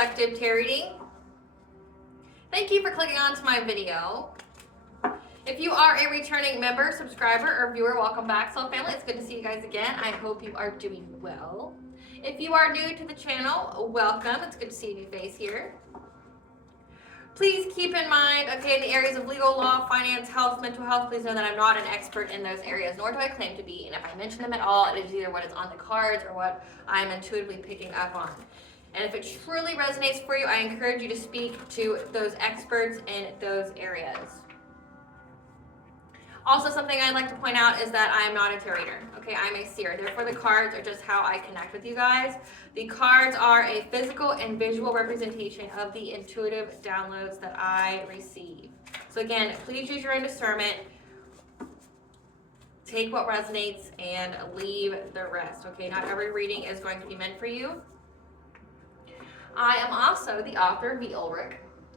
Collective Tarot reading. Thank you for clicking onto my video. If you are a returning member, subscriber, or viewer, welcome back, Soul Family. It's good to see you guys again. I hope you are doing well. If you are new to the channel, welcome. It's good to see a new face here. Please keep in mind, okay, in the areas of legal, law, finance, health, mental health, please know that I'm not an expert in those areas, nor do I claim to be. And if I mention them at all, it is either what is on the cards or what I'm intuitively picking up on. And if it truly resonates for you, I encourage you to speak to those experts in those areas. Also, something I'd like to point out is that I am not a tarot reader. Okay, I'm a seer. Therefore, the cards are just how I connect with you guys. The cards are a physical and visual representation of the intuitive downloads that I receive. So again, please use your own discernment. Take what resonates and leave the rest. Okay, not every reading is going to be meant for you. I am also the author of the Ulrich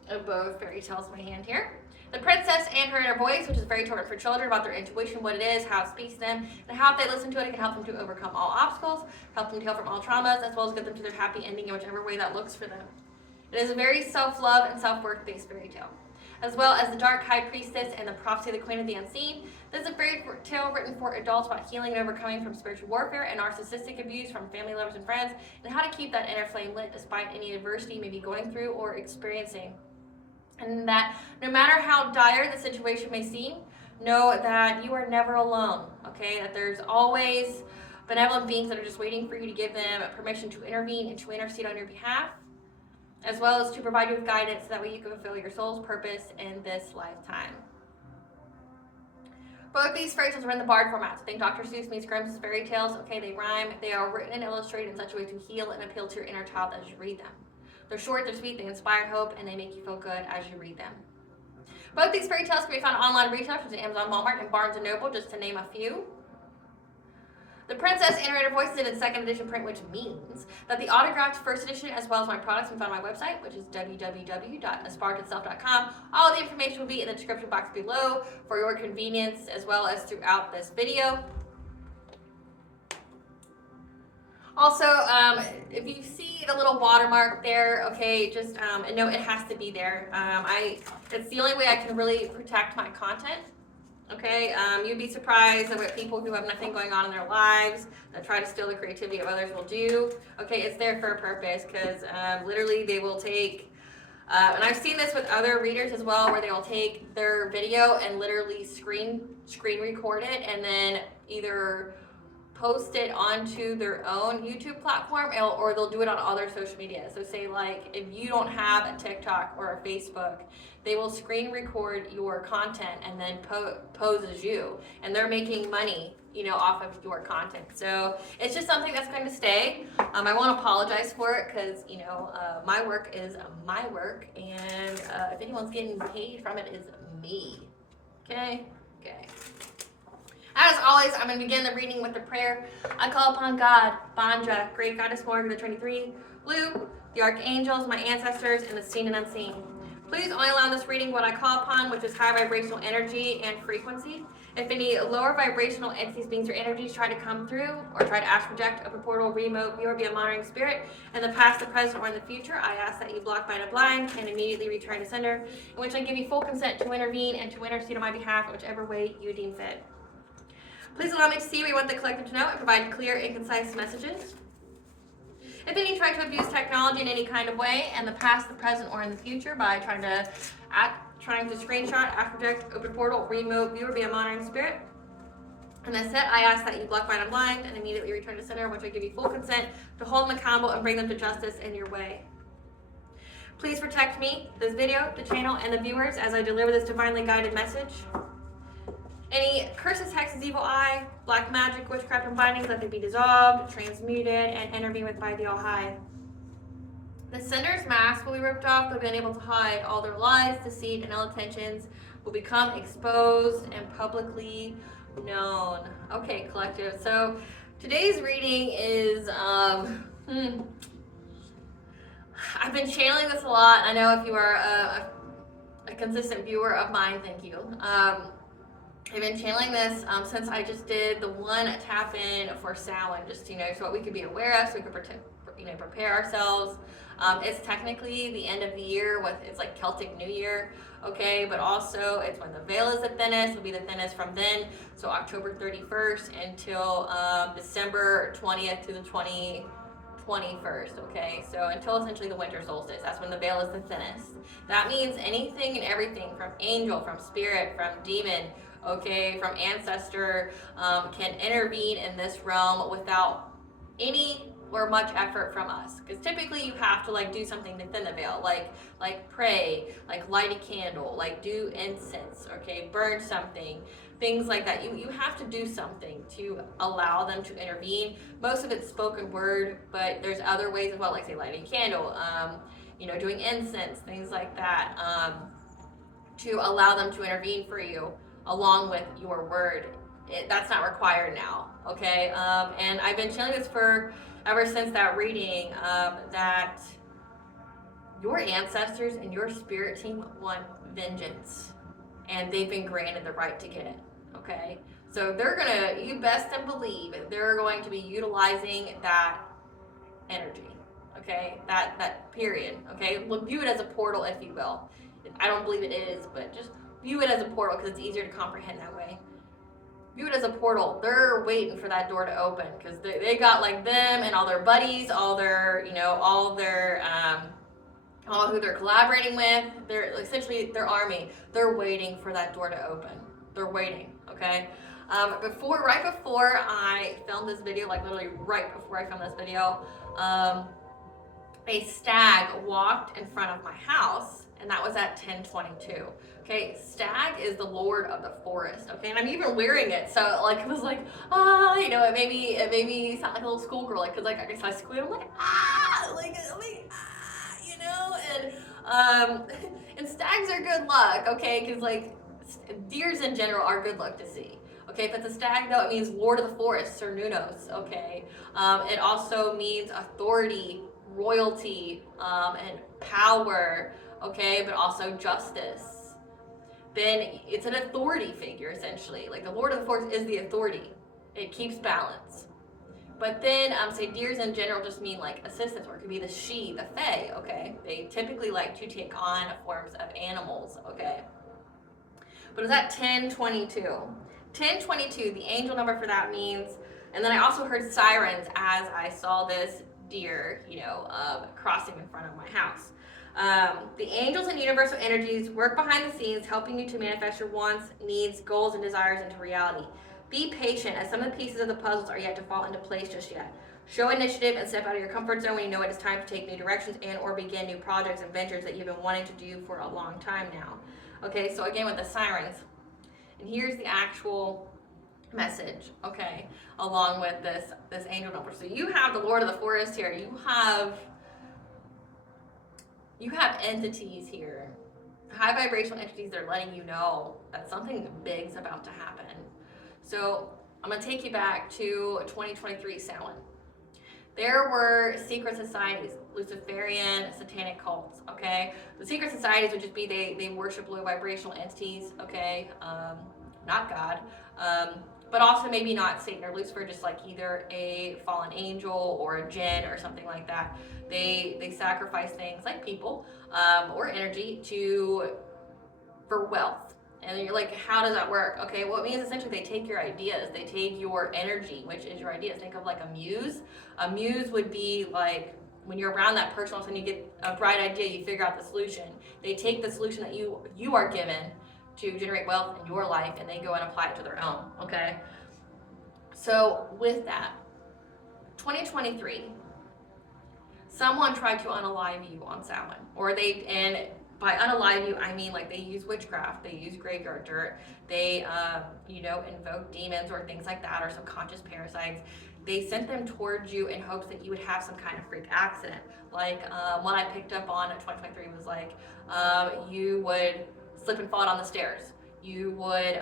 of both fairy tales in my hand here. The Princess and Her Inner Voice, which is very important for children about their intuition, what it is, how it speaks to them, and how if they listen to it, it can help them to overcome all obstacles, help them to heal from all traumas, as well as get them to their happy ending in whichever way that looks for them. It is a very self-love and self-worth based fairy tale. As well as The Dark High Priestess and The Prophecy of the Queen of the Unseen. This is a fairy tale written for adults about healing and overcoming from spiritual warfare and narcissistic abuse from family, lovers, and friends, and how to keep that inner flame lit despite any adversity you may be going through or experiencing. And that no matter how dire the situation may seem, know that you are never alone, okay? That there's always benevolent beings that are just waiting for you to give them permission to intervene and to intercede on your behalf, as well as to provide you with guidance so that way you can fulfill your soul's purpose in this lifetime. Both these fairy tales are in the Bard format, so think Dr. Seuss meets Grimm's fairy tales. Okay, they rhyme, they are written and illustrated in such a way to heal and appeal to your inner child as you read them. They're short, they're sweet, they inspire hope, and they make you feel good as you read them. Both these fairy tales can be found online retailers such as Amazon, Walmart, and Barnes & Noble, just to name a few. The Princess and Her Inner Voice is in second edition print, which means that the autographed first edition, as well as my products, can be found on my website, which is www.aspiraltotheself.com. All the information will be in the description box below for your convenience, as well as throughout this video. Also, if you see the little watermark there, okay, just know it has to be there. It's the only way I can really protect my content. Okay, you'd be surprised at what people who have nothing going on in their lives that try to steal the creativity of others will do. Okay, it's there for a purpose, because literally they will take, and I've seen this with other readers as well, where they will take their video and literally screen record it and then either post it onto their own YouTube platform, or they'll do it on other social media. So say like if you don't have a TikTok or a Facebook, they will screen record your content and then pose as you, and they're making money, you know, off of your content. So it's just something that's going to stay. I won't apologize for it, because you know my work is my work, and if anyone's getting paid from it, is me. Okay. As always, I'm going to begin the reading with a prayer. I call upon God, Banja, Great Goddess Morgan, the 23, Blue, the Archangels, my ancestors, and the seen and unseen. Please only allow in this reading what I call upon, which is high vibrational energy and frequency. If any lower vibrational entities, beings, or energies try to come through or try to ask, project, open portal, remote, view, or be a monitoring spirit in the past, the present, or in the future, I ask that you block, bind, and blind and immediately return to sender, in which I give you full consent to intervene and to intercede on my behalf in whichever way you deem fit. Please allow me to see what you want the collective to know and provide clear and concise messages. If any try to abuse technology in any kind of way, in the past, the present, or in the future, by trying to screenshot, act, project, open portal, remote, view, or be a monitoring spirit, and that's it, I ask that you block, bind, and blind and immediately return to center, which I give you full consent to hold them accountable and bring them to justice in your way. Please protect me, this video, the channel, and the viewers as I deliver this divinely guided message. Any curses, hexes, evil eye, black magic, witchcraft, and bindings, let they be dissolved, transmuted, and intervened with by the All High. The sender's mask will be ripped off. They'll be unable to hide. All their lies, deceit, and ill intentions will become exposed and publicly known. Okay, collective. So today's reading is, I've been channeling this a lot. I know if you are a consistent viewer of mine, thank you. I've been channeling this since I just did the one tap in for Samhain, just, you know, so what we could be aware of, so we could prepare ourselves. It's technically the end of the year, it's like Celtic New Year, okay, but also it's when the veil is the thinnest. It'll be the thinnest from then, so October 31st until December 20th to the 21st, okay, so until essentially the winter solstice. That's when the veil is the thinnest. That means anything and everything from angel, from spirit, from demon, okay, from ancestor, can intervene in this realm without any or much effort from us, because typically you have to like do something to thin the veil, like pray, like light a candle, like do incense, okay, burn something, things like that. You have to do something to allow them to intervene. Most of it's spoken word, but there's other ways as well, like say lighting a candle, doing incense, things like that, to allow them to intervene for you along with your word. That's not required now, okay? And I've been channeling this ever since that reading, that your ancestors and your spirit team want vengeance, and they've been granted the right to get it, okay? So you best and believe they're going to be utilizing that energy, okay? That period, okay? Well, view it as a portal, if you will. I don't believe it is, but just view it as a portal because it's easier to comprehend that way. View it as a portal. They're waiting for that door to open because they got like them and all their buddies, all who they're collaborating with. They're essentially their army. They're waiting for that door to open. They're waiting, okay? Right before I filmed this video, like literally right before I filmed this video, a stag walked in front of my house, and that was at 10:22. Okay, stag is the lord of the forest, okay, and I'm even wearing it, so like it was like, it made me sound like a little schoolgirl, like, cause like I guess I squeal, I'm like, and stags are good luck, okay, cause like deers in general are good luck to see. Okay, if it's a stag though, it means lord of the forest, or nunos, okay. It also means authority, royalty, and power, okay, but also justice. Then it's an authority figure, essentially. Like the lord of the forest is the authority. It keeps balance. But then, say deers in general just mean like assistants, or it could be the she, the fae, okay. They typically like to take on forms of animals, okay. But it's at 10:22. 10:22, the angel number for that means, and then I also heard sirens as I saw this deer, crossing in front of my house. The angels and universal energies work behind the scenes, helping you to manifest your wants, needs, goals, and desires into reality. Be patient, as some of the pieces of the puzzles are yet to fall into place just yet. Show initiative and step out of your comfort zone when you know it is time to take new directions and or begin new projects and ventures that you've been wanting to do for a long time now. Okay, so again with the sirens, and here's the actual message, okay, along with this angel number. So you have the Lord of the Forest here. You have entities here, high vibrational entities that are letting you know that something big's about to happen. So I'm going to take you back to 2023 Samhain. There were secret societies, Luciferian, satanic cults, okay? The secret societies would just be they worship low vibrational entities, okay? Not God, but also maybe not Satan or Lucifer, just like either a fallen angel or a jinn or something like that. They sacrifice things like people or energy for wealth. And you're like, how does that work? Okay, well, it means essentially they take your ideas, they take your energy, which is your ideas. Think of like a muse. A muse would be like when you're around that person, all of a sudden you get a bright idea, you figure out the solution. They take the solution that you are given to generate wealth in your life, and they go and apply it to their own, okay? So with that, 2023, someone tried to unalive you on Samhain, and by unalive you, I mean like they use witchcraft, they use graveyard dirt, they invoke demons or things like that, or subconscious parasites. They sent them towards you in hopes that you would have some kind of freak accident. Like what I picked up on in 2023 was like you would slip and fall down the stairs. You would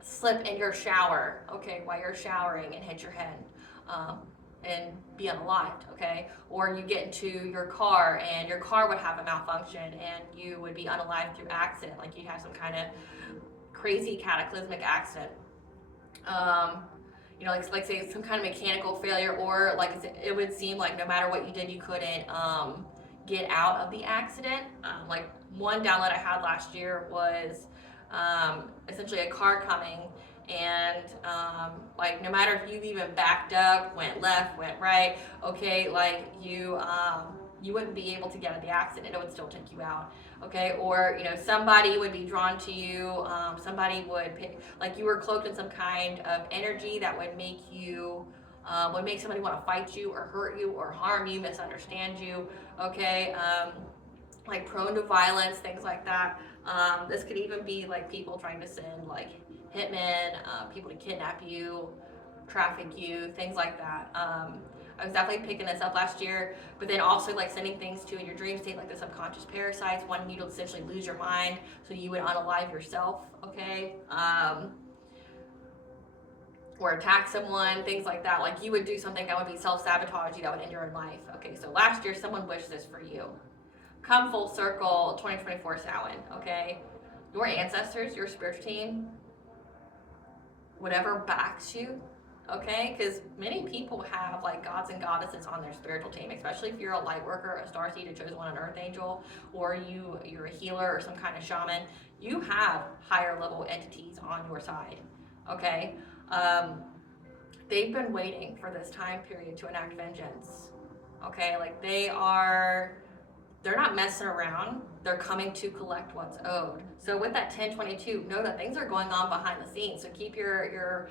slip in your shower, okay, while you're showering and hit your head. And be unalived, okay? Or you get into your car and your car would have a malfunction and you would be unalived through accident, like you'd have some kind of crazy cataclysmic accident. you know, like say some kind of mechanical failure, or like it would seem like no matter what you did, you couldn't get out of the accident. Like one download I had last year was essentially a car coming, and like no matter if you even backed up, went left, went right, okay, like you wouldn't be able to get out of the accident. It would still take you out, okay? Or, you know, somebody would be drawn to you. Somebody would pick, like you were cloaked in some kind of energy that would make you, would make somebody want to fight you or hurt you or harm you, misunderstand you, okay? Like prone to violence, things like that. This could even be like people trying to send like hitmen, people to kidnap you, traffic you, things like that. I was definitely picking this up last year, but then also like sending things to in your dream state, like the subconscious parasites, wanting you to essentially lose your mind so you would unalive yourself, okay? Or attack someone, things like that. Like you would do something that would be self-sabotage you, that would end your own life. Okay, so last year someone wished this for you. Come full circle, 2024 Samhain, okay? Your ancestors, your spiritual team, whatever backs you, okay? Because many people have like gods and goddesses on their spiritual team, especially if you're a light worker, a starseed, a chosen one, an earth angel, or you're a healer or some kind of shaman. You have higher level entities on your side, okay? They've been waiting for this time period to enact vengeance, okay? Like they're not messing around. They're coming to collect what's owed. So with that 1022, know that things are going on behind the scenes. So keep your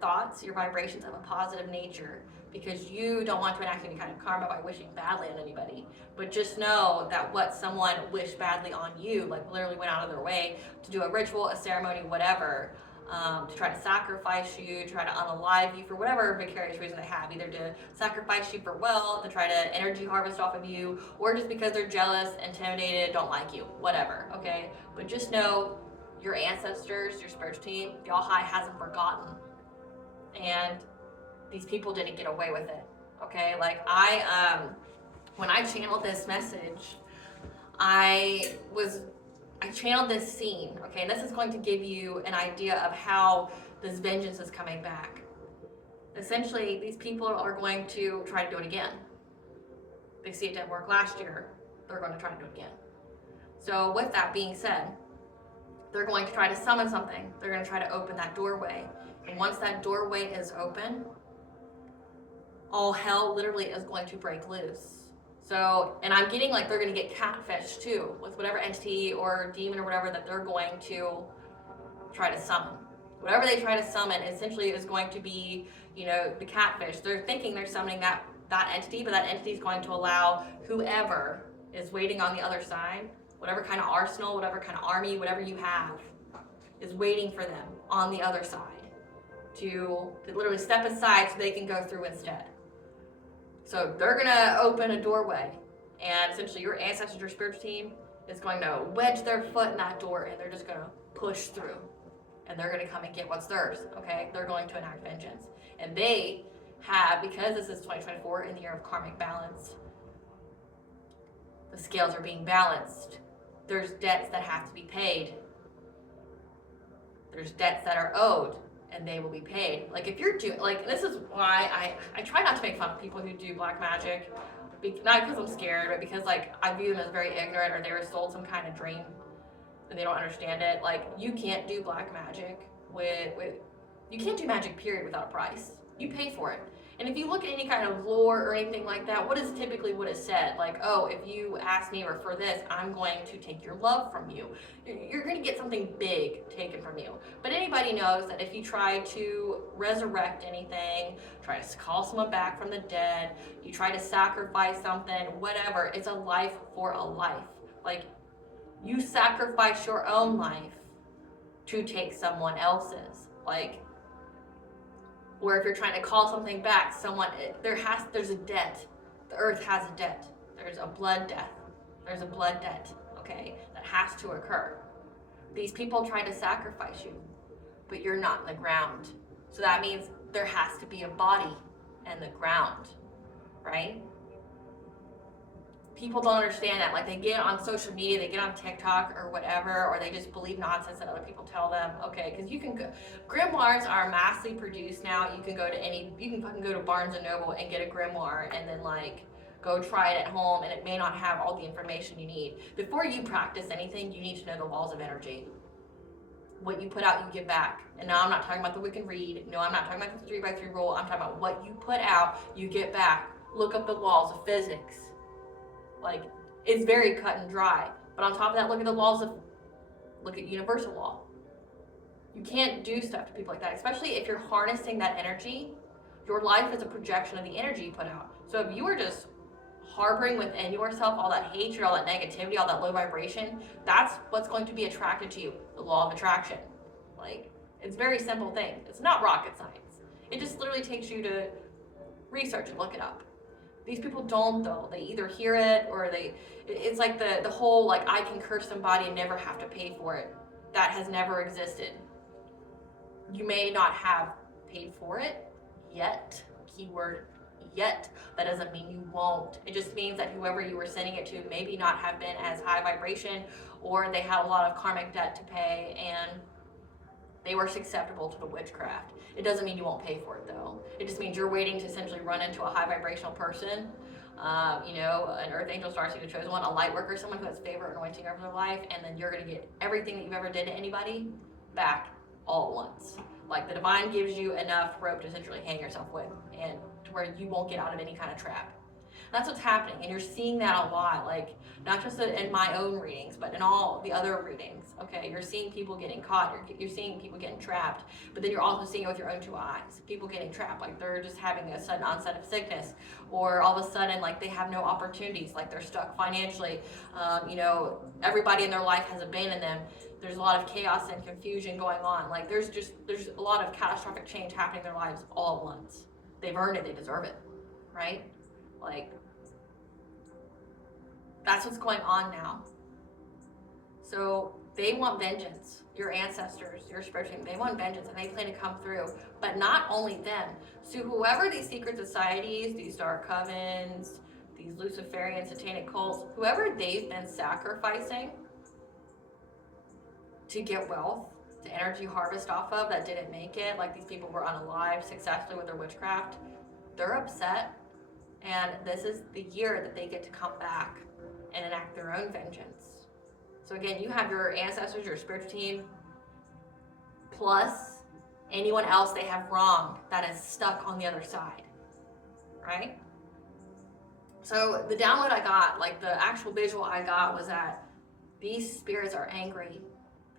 thoughts, your vibrations of a positive nature, because you don't want to enact any kind of karma by wishing badly on anybody. But just know that what someone wished badly on you, like literally went out of their way to do a ritual, a ceremony, whatever, to try to sacrifice you, try to unalive you for whatever vicarious reason they have, either to sacrifice you for wealth, to try to energy harvest off of you, or just because they're jealous, intimidated, don't like you, whatever, okay? But just know your ancestors, your spiritual team, the All High hasn't forgotten. And these people didn't get away with it, okay? Like when I channeled this message, I channeled this scene, okay? And this is going to give you an idea of how this vengeance is coming back. Essentially, these people are going to try to do it again. They see it didn't work last year, they're going to try to do it again. So with that being said, they're going to try to summon something. They're going to try to open that doorway. And once that doorway is open, all hell literally is going to break loose. So, and I'm getting like they're going to get catfished too with whatever entity or demon or whatever that they're going to try to summon. Whatever they try to summon essentially is going to be, you know, the catfish. They're thinking they're summoning that entity, but that entity is going to allow whoever is waiting on the other side, whatever kind of arsenal, whatever kind of army, whatever you have, is waiting for them on the other side to literally step aside so they can go through instead. So they're going to open a doorway, and essentially your ancestors, your spiritual team, is going to wedge their foot in that door, and they're just going to push through. And they're going to come and get what's theirs, okay? They're going to enact vengeance. And they have, because this is 2024 in the year of karmic balance, the scales are being balanced. There's debts that have to be paid. There's debts that are owed, and they will be paid. Like if you're doing, like this is why I try not to make fun of people who do black magic, not because I'm scared, but because like I view them as very ignorant, or they were sold some kind of dream and they don't understand it. Like you can't do black magic you can't do magic period without a price. You pay for it. And if you look at any kind of lore or anything like that, what is typically what is said? Like, oh, if you ask me or for this, I'm going to take your love from you. You're going to get something big taken from you. But anybody knows that if you try to resurrect anything, try to call someone back from the dead, you try to sacrifice something, whatever, it's a life for a life. Like, you sacrifice your own life to take someone else's. Like, or if you're trying to call something back, there's a debt. The earth has a debt. There's a blood debt. There's a blood debt, okay, that has to occur. These people try to sacrifice you, but you're not in the ground. So that means there has to be a body in the ground, right? people don't understand that. Like, they get on social media, they get on TikTok or whatever, or they just believe nonsense that other people tell them. Okay, because you can go, grimoires are massively produced now. You can fucking go to Barnes and Noble and get a grimoire, and then like go try it at home, and it may not have all the information you need. Before you practice anything, you need to know the laws of energy. What you put out, you give back. And now I'm not talking about the Wiccan read. No, I'm not talking about the 3x3 rule. I'm talking about what you put out, you get back. Look up the laws of physics. Like, it's very cut and dry. But on top of that, look at universal law. You can't do stuff to people like that, especially if you're harnessing that energy. Your life is a projection of the energy you put out. So if you are just harboring within yourself all that hatred, all that negativity, all that low vibration, that's what's going to be attracted to you. The law of attraction. Like, it's a very simple thing. It's not rocket science. It just literally takes you to research and look it up. These people don't, though. They either hear it or it's like the whole, like, I can curse somebody and never have to pay for it. That has never existed. You may not have paid for it yet. Keyword yet. That doesn't mean you won't. It just means that whoever you were sending it to maybe not have been as high vibration, or they had a lot of karmic debt to pay and they were susceptible to the witchcraft. It doesn't mean you won't pay for it, though. It just means you're waiting to essentially run into a high vibrational person, an earth angel, star seed, a chosen one, a light worker, someone who has favor, anointing over their life, and then you're going to get everything that you've ever did to anybody back all at once. Like, the divine gives you enough rope to essentially hang yourself with, and to where you won't get out of any kind of trap. That's what's happening, and you're seeing that a lot, like, not just in my own readings, but in all the other readings, okay? You're seeing people getting caught, you're seeing people getting trapped, but then you're also seeing it with your own two eyes. People getting trapped, like they're just having a sudden onset of sickness, or all of a sudden, like, they have no opportunities, like they're stuck financially, everybody in their life has abandoned them. There's a lot of chaos and confusion going on. Like, there's a lot of catastrophic change happening in their lives all at once. They've earned it, they deserve it, right? Like, that's what's going on now. So they want vengeance. Your ancestors, your spiritual team, they want vengeance, and they plan to come through. But not only them. So whoever these secret societies, these dark covens, these Luciferian satanic cults, whoever they've been sacrificing to get wealth, to energy harvest off of that didn't make it, like these people were unalive successfully with their witchcraft, they're upset. And this is the year that they get to come back and enact their own vengeance. So again, you have your ancestors, your spiritual team, plus anyone else they have wronged that is stuck on the other side, right? So the download I got, like the actual visual I got, was that these spirits are angry.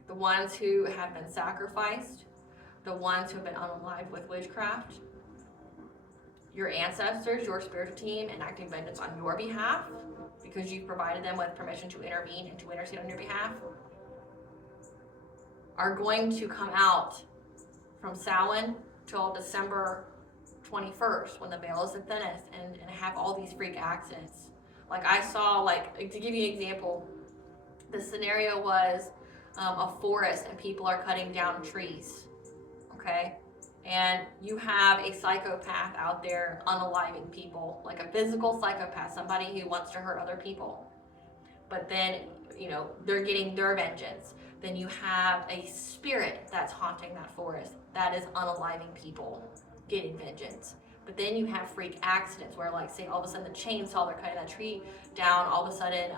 The ones who have been sacrificed, the ones who have been unalived with witchcraft, your ancestors, your spiritual team, enacting vengeance on your behalf because you've provided them with permission to intervene and to intercede on your behalf, are going to come out from Samhain till December 21st when the veil is the thinnest, and have all these freak accidents. Like, I saw, like, to give you an example, the scenario was a forest and people are cutting down trees, okay? And you have a psychopath out there unaliving people, like a physical psychopath, somebody who wants to hurt other people. But then, they're getting their vengeance. Then you have a spirit that's haunting that forest that is unaliving people, getting vengeance. But then you have freak accidents where, like, say all of a sudden the chainsaw, they're cutting that tree down, all of a sudden,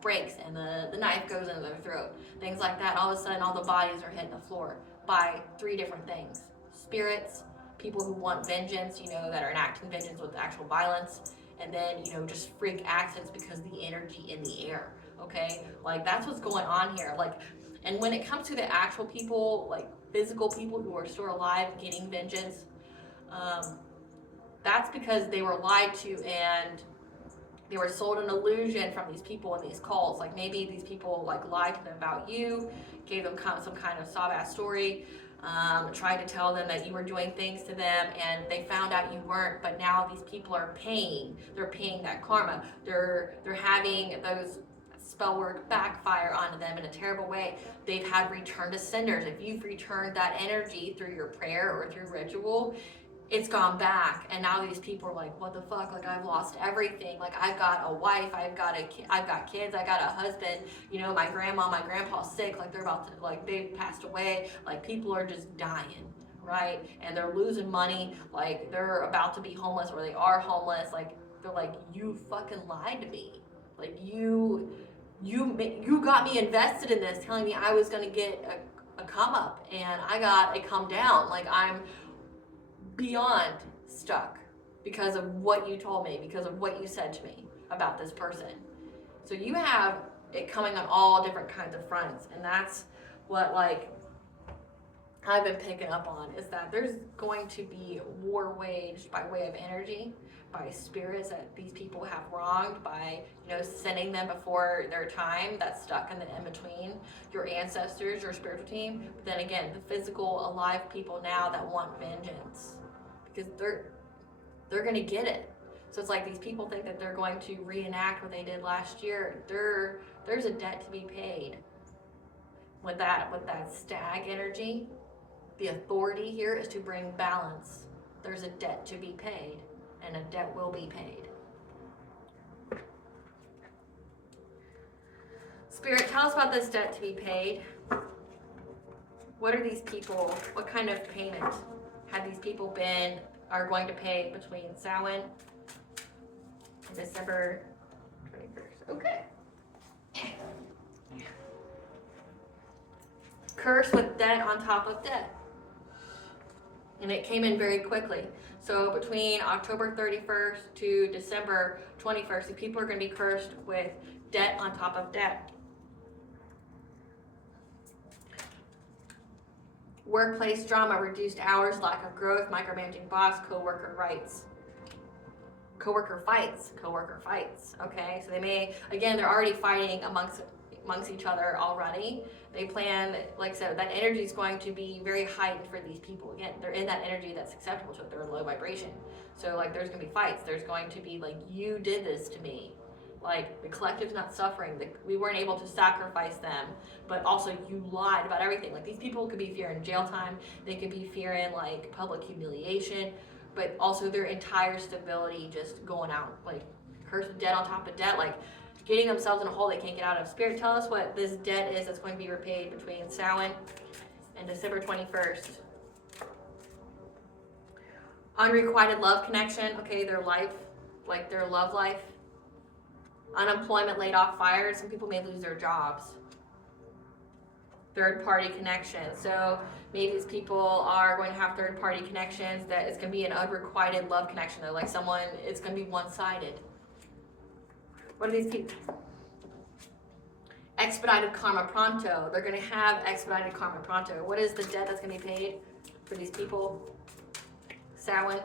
breaks and the knife goes into their throat. Things like that. All of a sudden all the bodies are hitting the floor by 3 different things. Spirits, people who want vengeance, that are enacting vengeance with actual violence, and then, just freak accidents because the energy in the air, okay? Like, that's what's going on here. Like, and when it comes to the actual people, like physical people who are still alive getting vengeance, that's because they were lied to and they were sold an illusion from these people in these cults. Like, maybe these people, like, lied to them about you, gave them some kind of sob-ass story, tried to tell them that you were doing things to them, and they found out you weren't. But now these people are paying. They're paying that karma. They're having those spell work backfire onto them in a terrible way. They've had return to senders. If you've returned that energy through your prayer or through ritual, it's gone back, and now these people are like, what the fuck, like I've lost everything, like I've got a wife, I've got kids, I got a husband, you know, my grandma, my grandpa's sick, like they're about to, like they passed away, like people are just dying, right? And they're losing money, like they're about to be homeless, or they are homeless, like they're like, you fucking lied to me, like you got me invested in this, telling me I was gonna get a come up, and I got a come down, like I'm beyond stuck because of what you told me, because of what you said to me about this person. So you have it coming on all different kinds of fronts, and that's what like I've been picking up on, is that there's going to be war waged by way of energy, by spirits that these people have wronged, by, you know, sending them before their time, that's stuck in the in-between, your ancestors, your spiritual team, but then again, the physical, alive people now that want vengeance, because they're gonna get it. So it's like these people think that they're going to reenact what they did last year. There's a debt to be paid. With that stag energy, the authority here is to bring balance. There's a debt to be paid, and a debt will be paid. Spirit, tell us about this debt to be paid. What are these people, what kind of payment have these people are going to pay between Samhain and December 21st? Okay. Curse with debt on top of debt. And it came in very quickly. So between October 31st to December 21st, the people are going to be cursed with debt on top of debt. Workplace drama, reduced hours, lack of growth, micromanaging boss, co-worker fights. Okay, so they may, again, they're already fighting amongst each other already. They plan, like I said, that energy is going to be very heightened for these people. Again, they're in that energy that's acceptable to it. They're in low vibration. So like there's going to be fights. There's going to be like, you did this to me. Like the collective's not suffering. We weren't able to sacrifice them, but also you lied about everything. Like these people could be fearing jail time. They could be fearing like public humiliation, but also their entire stability just going out, like cursed debt on top of debt, like getting themselves in a hole they can't get out of. Spirit, tell us what this debt is that's going to be repaid between Samhain and December 21st. Unrequited love connection, okay, their life, like their love life. Unemployment, laid off, fired. Some people may lose their jobs. Third party connection. So maybe these people are going to have third party connections that it's going to be an unrequited love connection. They're like someone, it's going to be one-sided. What are these people? Expedited karma pronto. They're going to have expedited karma pronto. What is the debt that's going to be paid for these people? Samhain.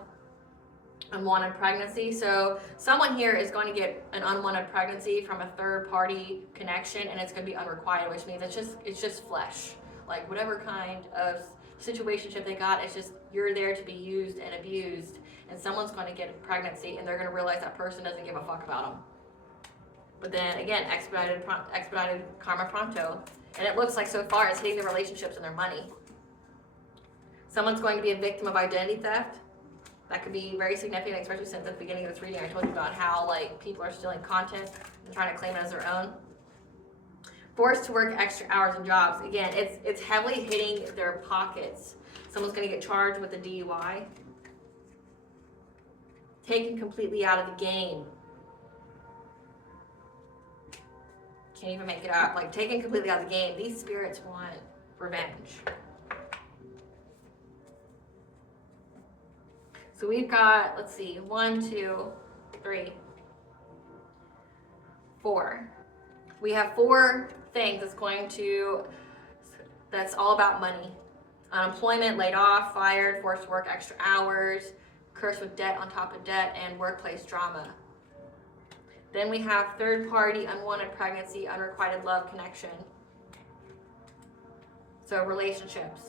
Unwanted pregnancy. So someone here is going to get an unwanted pregnancy from a third party connection, and it's going to be unrequited, which means it's just flesh. Like whatever kind of situationship they got, it's just you're there to be used and abused, and someone's going to get a pregnancy, and they're going to realize that person doesn't give a fuck about them. But then again, expedited karma pronto, and it looks like so far it's hitting their relationships and their money. Someone's going to be a victim of identity theft. That could be very significant, especially since at the beginning of this reading I told you about how like people are stealing content and trying to claim it as their own. Forced to work extra hours and jobs. Again, it's heavily hitting their pockets. Someone's going to get charged with a DUI. Taken completely out of the game. Can't even make it out. Like taken completely out of the game. These spirits want revenge. So we've got, let's see, 1, 2, 3, 4. We have 4 things that's all about money. Unemployment, laid off, fired, forced to work extra hours, cursed with debt on top of debt, and workplace drama. Then we have third party, unwanted pregnancy, unrequited love connection. So relationships.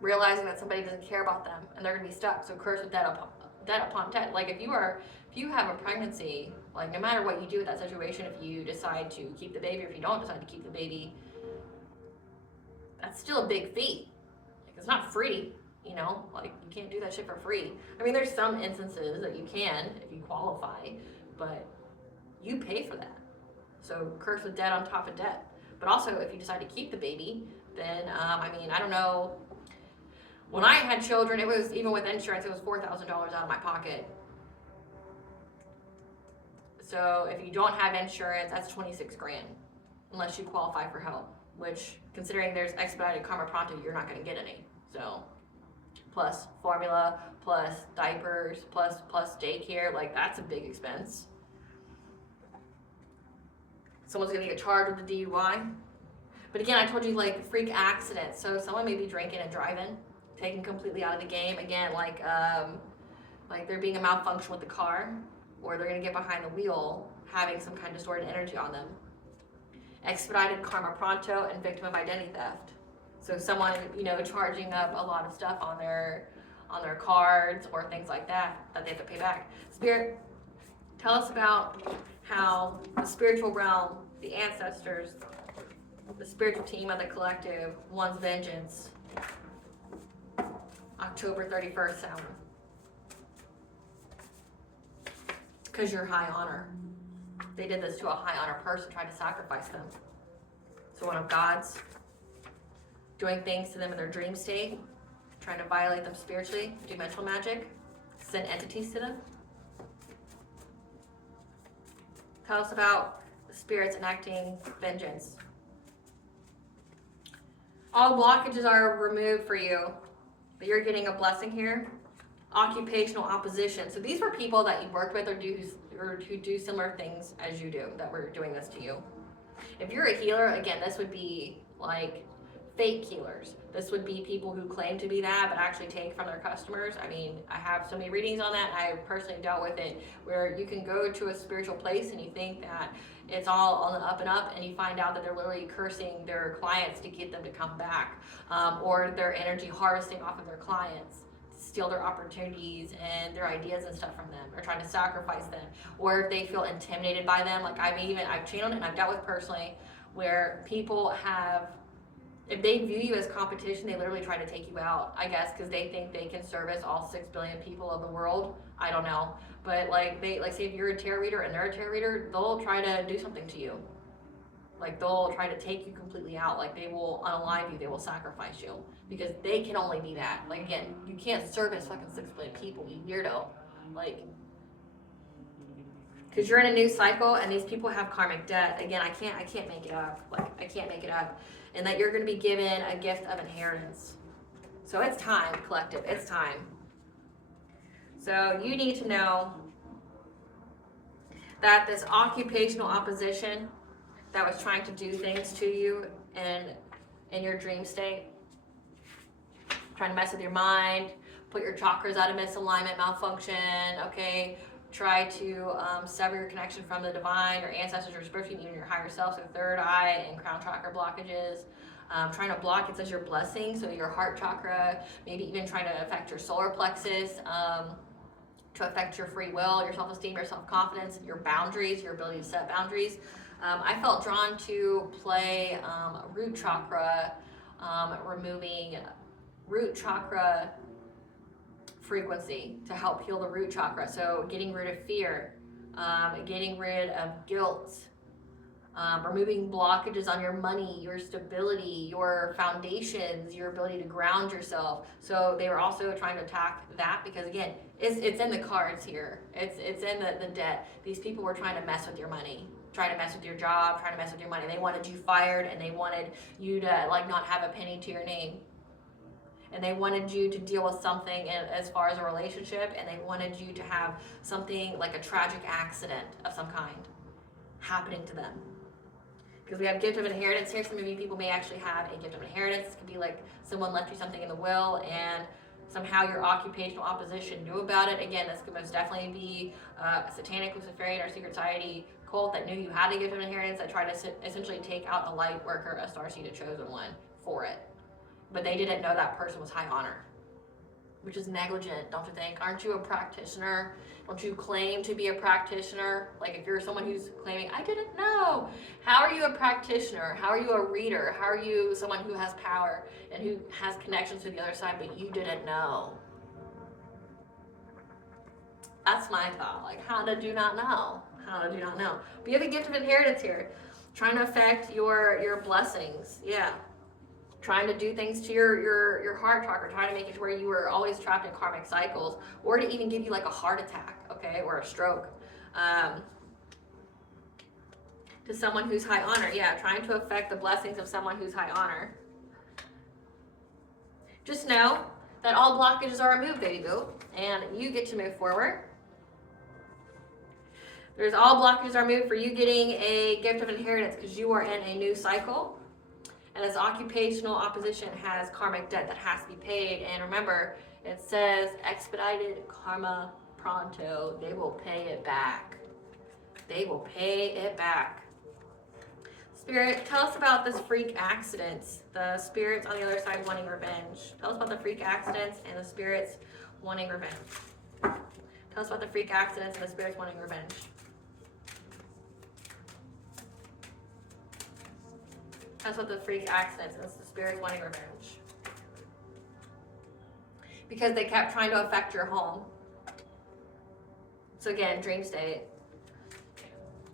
Realizing that somebody doesn't care about them and they're gonna be stuck. So cursed with debt upon debt. Like if you have a pregnancy, like no matter what you do with that situation, if you decide to keep the baby or if you don't decide to keep the baby, that's still a big fee. Like it's not free. You know, like, you can't do that shit for free. I mean, there's some instances that you can if you qualify, but you pay for that. So curse with debt on top of debt. But also, if you decide to keep the baby, then, I mean, I don't know. When I had children, it was, even with insurance, it was $4,000 out of my pocket. So if you don't have insurance, that's 26 grand, unless you qualify for help, which, considering there's expedited Karma Pronto, you're not going to get any. So, plus formula, plus diapers, plus daycare, like, that's a big expense. Someone's going to get charged with the DUI. But again, I told you, like, freak accidents. So someone may be drinking and driving, taken completely out of the game. Again, like there being a malfunction with the car, or they're going to get behind the wheel having some kind of distorted energy on them. Expedited Karma Pronto and victim of identity theft. So someone, you know, charging up a lot of stuff on their cards or things like that they have to pay back. Spirit, tell us about how the spiritual realm, the ancestors, the spiritual team of the collective wants vengeance. October 31st sound. Because you're high honor. They did this to a high honor person, trying to sacrifice them. So one of God's doing things to them in their dream state, trying to violate them spiritually, do mental magic, send entities to them. Tell us about the spirits enacting vengeance. All blockages are removed for you, but you're getting a blessing here. Occupational opposition. So these were people that you worked with or who do similar things as you do, that were doing this to you. If you're a healer, again, this would be like fake healers. This would be people who claim to be that but actually take from their customers. I mean, I have so many readings on that. I personally dealt with it, where you can go to a spiritual place and you think that it's all on the up and up, and you find out that they're literally cursing their clients to get them to come back, or their energy harvesting off of their clients, steal their opportunities and their ideas and stuff from them, or trying to sacrifice them, or if they feel intimidated by them. Like I've channeled it and I've dealt with personally, where people have, if they view you as competition, they literally try to take you out, I guess, because they think they can service all 6 billion people of the world. I don't know. But like say if you're a tarot reader and they're a tarot reader, they'll try to do something to you. Like they'll try to take you completely out. Like they will unalive you, they will sacrifice you, because they can only be that. Like again, you can't service fucking 6 billion people, you weirdo. Like, because you're in a new cycle and these people have karmic debt. Again, I can't make it up. Like I can't make it up. And that you're going to be given a gift of inheritance. So it's time, collective, it's time. So you need to know that this occupational opposition that was trying to do things to you in your dream state, trying to mess with your mind, put your chakras out of misalignment, malfunction, okay, try to sever your connection from the divine, your ancestors, your spiritual, even your higher self, so third eye and crown chakra blockages. Trying to block it says your blessing, so your heart chakra, maybe even trying to affect your solar plexus, to affect your free will, your self-esteem, your self-confidence, your boundaries, your ability to set boundaries. I felt drawn to play root chakra, removing root chakra frequency to help heal the root chakra. So getting rid of fear, getting rid of guilt, removing blockages on your money, your stability, your foundations, your ability to ground yourself. So they were also trying to attack that, because again, it's in the cards here. It's in the debt. These people were trying to mess with your money, trying to mess with your job, trying to mess with your money. They wanted you fired, and they wanted you to like not have a penny to your name. And they wanted you to deal with something as far as a relationship, and they wanted you to have something like a tragic accident of some kind happening to them. Because we have gift of inheritance here. Some of you people may actually have a gift of inheritance. It could be like someone left you something in the will, and somehow your occupational opposition knew about it. Again, this could most definitely be a satanic, Luciferian, or secret society cult that knew you had a gift of inheritance, that tried to essentially take out a light worker, a starseed, a chosen one for it. But they didn't know that person was high honor. which is negligent, don't you think? Aren't you a practitioner? Don't you claim to be a practitioner? Like if you're someone who's claiming, I didn't know. How are you a practitioner? How are you a reader? How are you someone who has power and who has connections to the other side, but you didn't know? That's my thought. Like, how did you not know? How did you not know? But you have a gift of inheritance here. Trying to affect your blessings. Yeah. Trying to do things to your heart chakra, trying to make it to where you were always trapped in karmic cycles, or to even give you like a heart attack, okay, or a stroke. To someone who's high honor, yeah, trying to affect the blessings of someone who's high honor. Just know that all blockages are removed, baby boo, and you get to move forward. There's all blockages are removed for you getting a gift of inheritance because you are in a new cycle. And this occupational opposition has karmic debt that has to be paid. And remember, it says expedited karma pronto. They will pay it back. They will pay it back. Spirit, tell us about this freak accidents. The spirits on the other side wanting revenge. Tell us about the freak accidents and the spirits wanting revenge. Tell us about the freak accidents and the spirits wanting revenge. That's what the freak accidents and the spirits wanting revenge. Because they kept trying to affect your home. So again, dream state.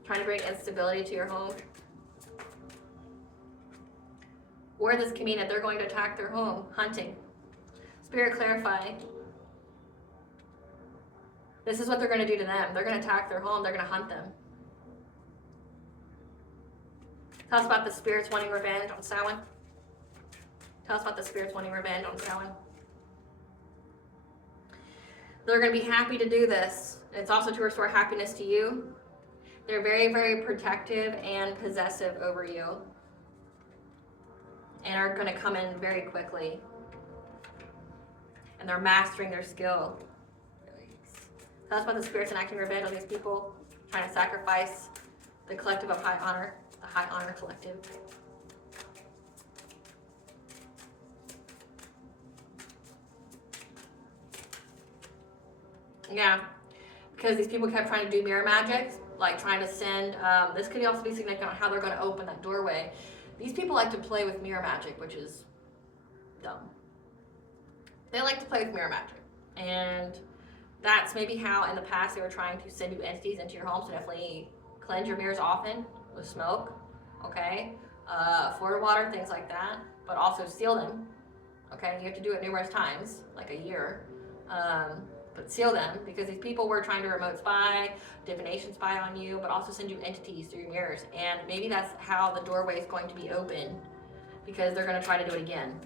Trying to bring instability to your home. Or this can mean that they're going to attack their home, hunting. Spirit, clarify. This is what they're going to do to them. They're going to attack their home. They're going to hunt them. Tell us about the spirits wanting revenge on Samhain. Tell us about the spirits wanting revenge on Samhain. They're going to be happy to do this. It's also to restore happiness to you. They're very, very protective and possessive over you. And are going to come in very quickly. And they're mastering their skill. Tell us about the spirits enacting revenge on these people. Trying to sacrifice the collective of high honor. The high honor collective. Yeah, because these people kept trying to do mirror magic, like trying to send, this could also be significant on how they're going to open that doorway. These people like to play with mirror magic, which is dumb. They like to play with mirror magic. And that's maybe how in the past they were trying to send you entities into your home, so definitely cleanse your mirrors often with smoke, okay? Florida water, things like that, but also seal them, okay? You have to do it numerous times, like a year, but seal them because these people were trying to remote spy, divination spy on you, but also send you entities through your mirrors. And maybe that's how the doorway is going to be open because they're going to try to do it again.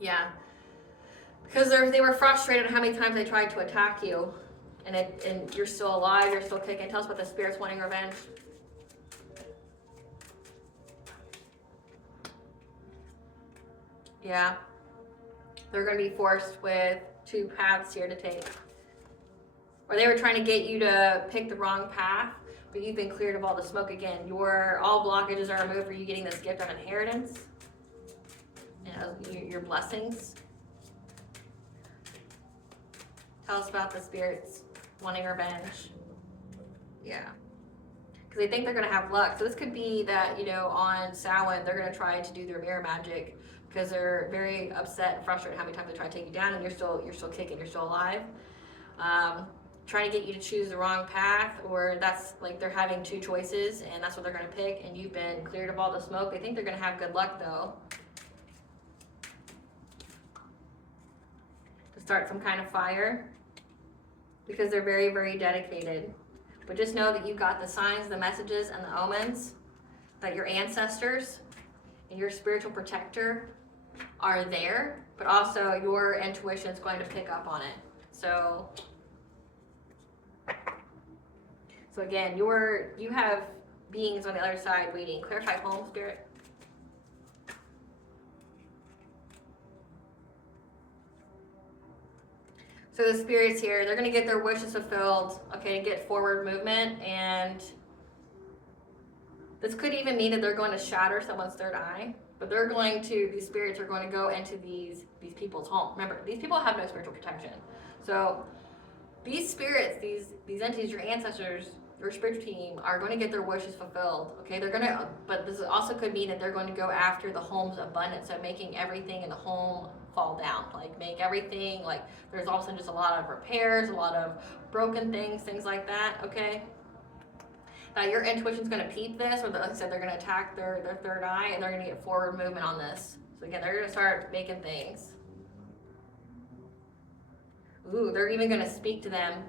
Yeah, because they were frustrated how many times they tried to attack you. And you're still alive, you're still kicking. Tell us about the spirits wanting revenge. Yeah. They're going to be forced with two paths here to take. Or they were trying to get you to pick the wrong path, but you've been cleared of all the smoke again. All blockages are removed for you getting this gift of inheritance. Your blessings. Tell us about the spirits wanting revenge. Yeah. Because they think they're going to have luck. So this could be that, on Samhain, they're going to try to do their mirror magic because they're very upset and frustrated how many times they try to take you down and you're still kicking, you're still alive. Trying to get you to choose the wrong path, or that's like they're having two choices and that's what they're going to pick and you've been cleared of all the smoke. They think they're going to have good luck though. To start some kind of fire. Because they're very, very dedicated. But just know that you've got the signs, the messages, and the omens that your ancestors and your spiritual protector are there, but also your intuition is going to pick up on it. So again, you have beings on the other side waiting. Clarify home, spirit. So the spirits here, they're going to get their wishes fulfilled, okay, to get forward movement. And this could even mean that they're going to shatter someone's third eye, But these spirits are going to go into these people's home. Remember, these people have no spiritual protection. So these spirits, these entities, your ancestors, your spiritual team are going to get their wishes fulfilled. Okay, but this also could mean that they're going to go after the home's abundance. So making everything in the home fall down, like make everything, like there's all of a sudden just a lot of repairs, a lot of broken things like that. Okay. That your intuition's going to peep this, or like I said, they're going to attack their third eye, and they're going to get forward movement on this. So again, they're going to start making things. Ooh, they're even going to speak to them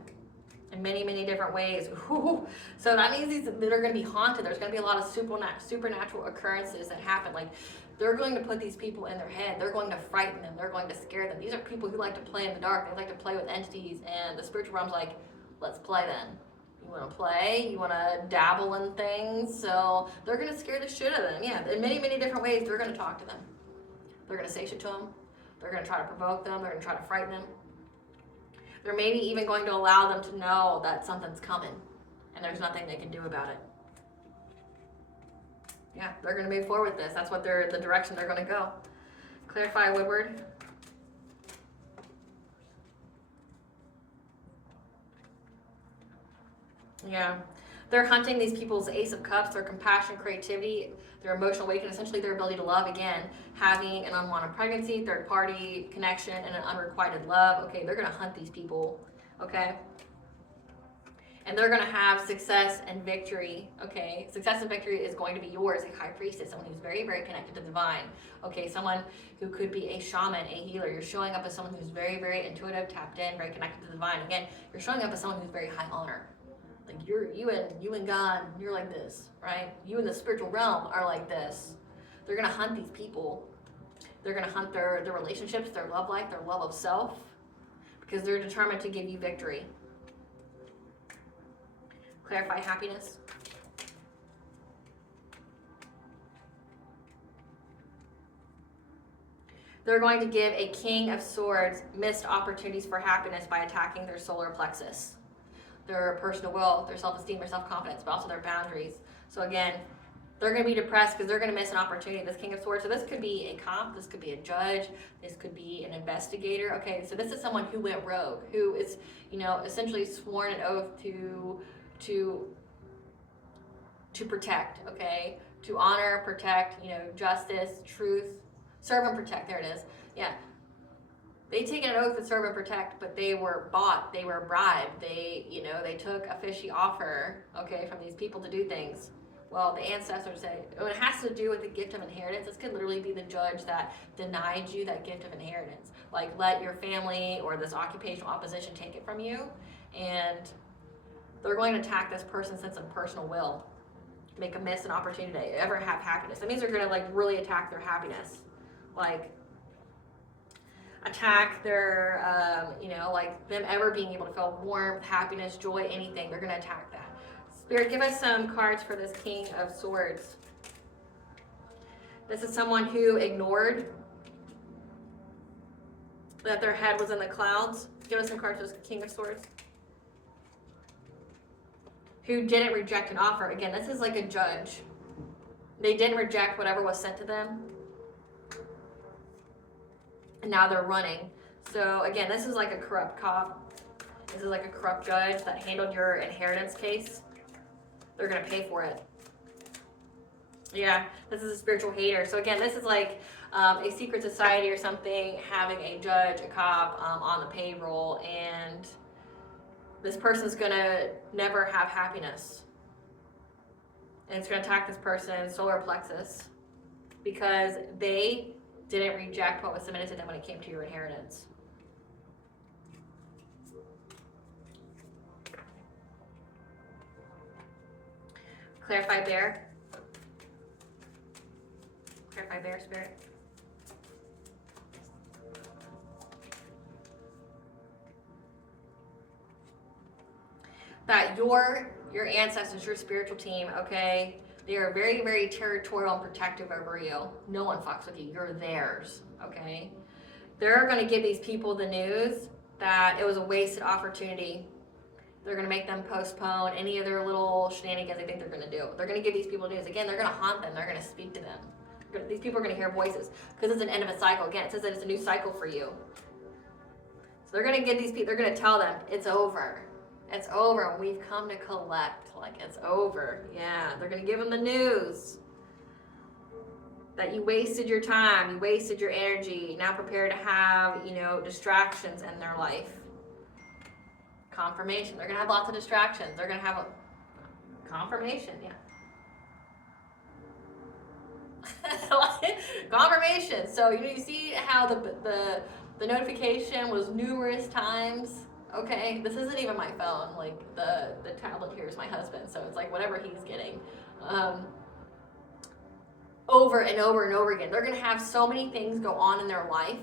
in many, many different ways. Ooh. So that means they're going to be haunted. There's going to be a lot of supernatural occurrences that happen. Like they're going to put these people in their head. They're going to frighten them. They're going to scare them. These are people who like to play in the dark. They like to play with entities, and the spiritual realm's like, let's play then. You want to play, you want to dabble in things, so they're going to scare the shit out of them. Yeah, in many, many different ways, they're going to talk to them. They're going to say shit to them. They're going to try to provoke them. They're going to try to frighten them. They're maybe even going to allow them to know that something's coming, and there's nothing they can do about it. Yeah, they're going to move forward with this. That's what the direction they're going to go. Clarify, Woodward. Yeah, they're hunting these people's Ace of Cups, their compassion, creativity, their emotional awakening, essentially their ability to love again, having an unwanted pregnancy, third party connection, and an unrequited love. Okay, they're going to hunt these people, okay? And they're going to have success and victory, okay? Success and victory is going to be yours, a high priestess, someone who's very, very connected to the divine, okay? Someone who could be a shaman, a healer. You're showing up as someone who's very, very intuitive, tapped in, very connected to the divine. Again, you're showing up as someone who's very high honor. Like you and God, you're like this, right? You in the spiritual realm are like this. They're gonna hunt these people. They're gonna hunt their relationships, their love life, their love of self, because they're determined to give you victory. Clarify happiness. They're going to give a King of Swords missed opportunities for happiness by attacking their solar plexus. Their personal will, their self-esteem, their self-confidence, but also their boundaries. So again, they're going to be depressed because they're going to miss an opportunity. This King of Swords, so this could be a cop, this could be a judge, this could be an investigator. Okay, so this is someone who went rogue, who is, essentially sworn an oath to protect, okay? To honor, protect, justice, truth, serve and protect. There it is. Yeah. They take an oath to serve and protect, but they were bought, they were bribed, they took a fishy offer, okay, from these people to do things. Well, the ancestors say, it has to do with the gift of inheritance. This could literally be the judge that denied you that gift of inheritance. Like, let your family or this occupational opposition take it from you, and they're going to attack this person's sense of personal will, make them miss an opportunity to ever have happiness. That means they're going to, really attack their happiness. Attack their, them ever being able to feel warmth, happiness, joy, anything. They're going to attack that. Spirit, give us some cards for this King of Swords. This is someone who ignored that their head was in the clouds. Give us some cards for this King of Swords. Who didn't reject an offer. Again, this is like a judge. They didn't reject whatever was sent to them. And now they're running. So again, this is like a corrupt cop. This is like a corrupt judge that handled your inheritance case. They're gonna pay for it. Yeah, this is a spiritual hater. So again, this is like a secret society or something having a judge, a cop on the payroll, and this person's gonna never have happiness. And it's gonna attack this person's solar plexus because they didn't reject what was submitted to them when it came to your inheritance. Clarify bear. Clarify bear, Spirit. That your ancestors, your spiritual team, okay, they are very, very territorial and protective over you. No one fucks with you. You're theirs, okay? They're going to give these people the news that it was a wasted opportunity. They're going to make them postpone any of their little shenanigans they think they're going to do. They're going to give these people news. Again, they're going to haunt them. They're going to speak to them. These people are going to hear voices because it's an end of a cycle. Again, it says that it's a new cycle for you. So they're going to get these people, they're going to tell them, it's over. It's over. We've come to collect. Like, it's over. Yeah, they're going to give them the news that you wasted your time, you wasted your energy. Now prepare to have, distractions in their life. Confirmation. They're going to have lots of distractions. They're going to have a confirmation, yeah. Confirmation. So you see how the notification was numerous times. Okay, this isn't even my phone. Like the tablet here is my husband, so it's like whatever he's getting. Over and over and over again. They're gonna have so many things go on in their life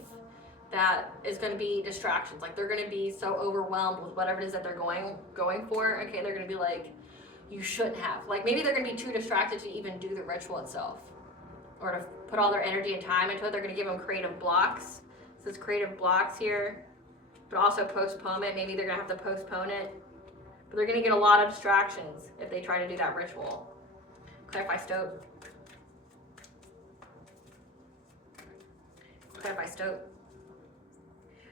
that is gonna be distractions. Like they're gonna be so overwhelmed with whatever it is that they're going for. Okay, they're gonna be like, you shouldn't have. Like maybe they're gonna be too distracted to even do the ritual itself, or to put all their energy and time into it. They're gonna give them creative blocks. It says creative blocks here, but also postponement. Maybe they're gonna have to postpone it. But they're gonna get a lot of distractions if they try to do that ritual. Clarify stoke. Clarify stoke.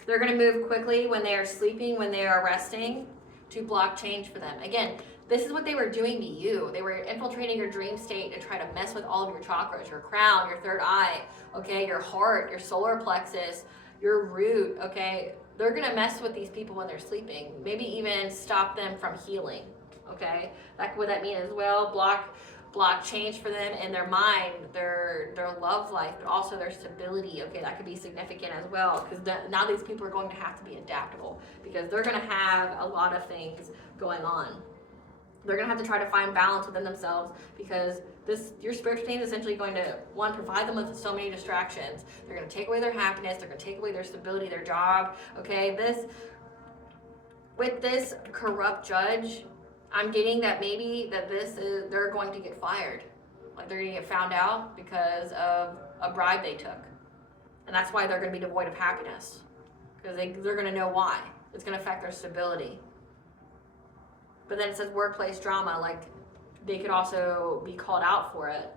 They're gonna move quickly when they are sleeping, when they are resting, to block change for them. Again, this is what they were doing to you. They were infiltrating your dream state to try to mess with all of your chakras, your crown, your third eye, okay, your heart, your solar plexus, your root, okay? They're gonna mess with these people when they're sleeping, maybe even stop them from healing, okay? That's what that means as well. Block change for them in their mind, their love life, but also their stability, okay? That could be significant as well, because now these people are going to have to be adaptable because they're gonna have a lot of things going on. They're gonna have to try to find balance within themselves because your spiritual team is essentially going to, one, provide them with so many distractions. They're gonna take away their happiness, they're gonna take away their stability, their job, okay? With this corrupt judge, I'm getting that maybe that they're going to get fired. Like they're gonna get found out because of a bribe they took. And that's why they're gonna be devoid of happiness. Because they're gonna know why. It's gonna affect their stability. But then it says workplace drama, like they could also be called out for it.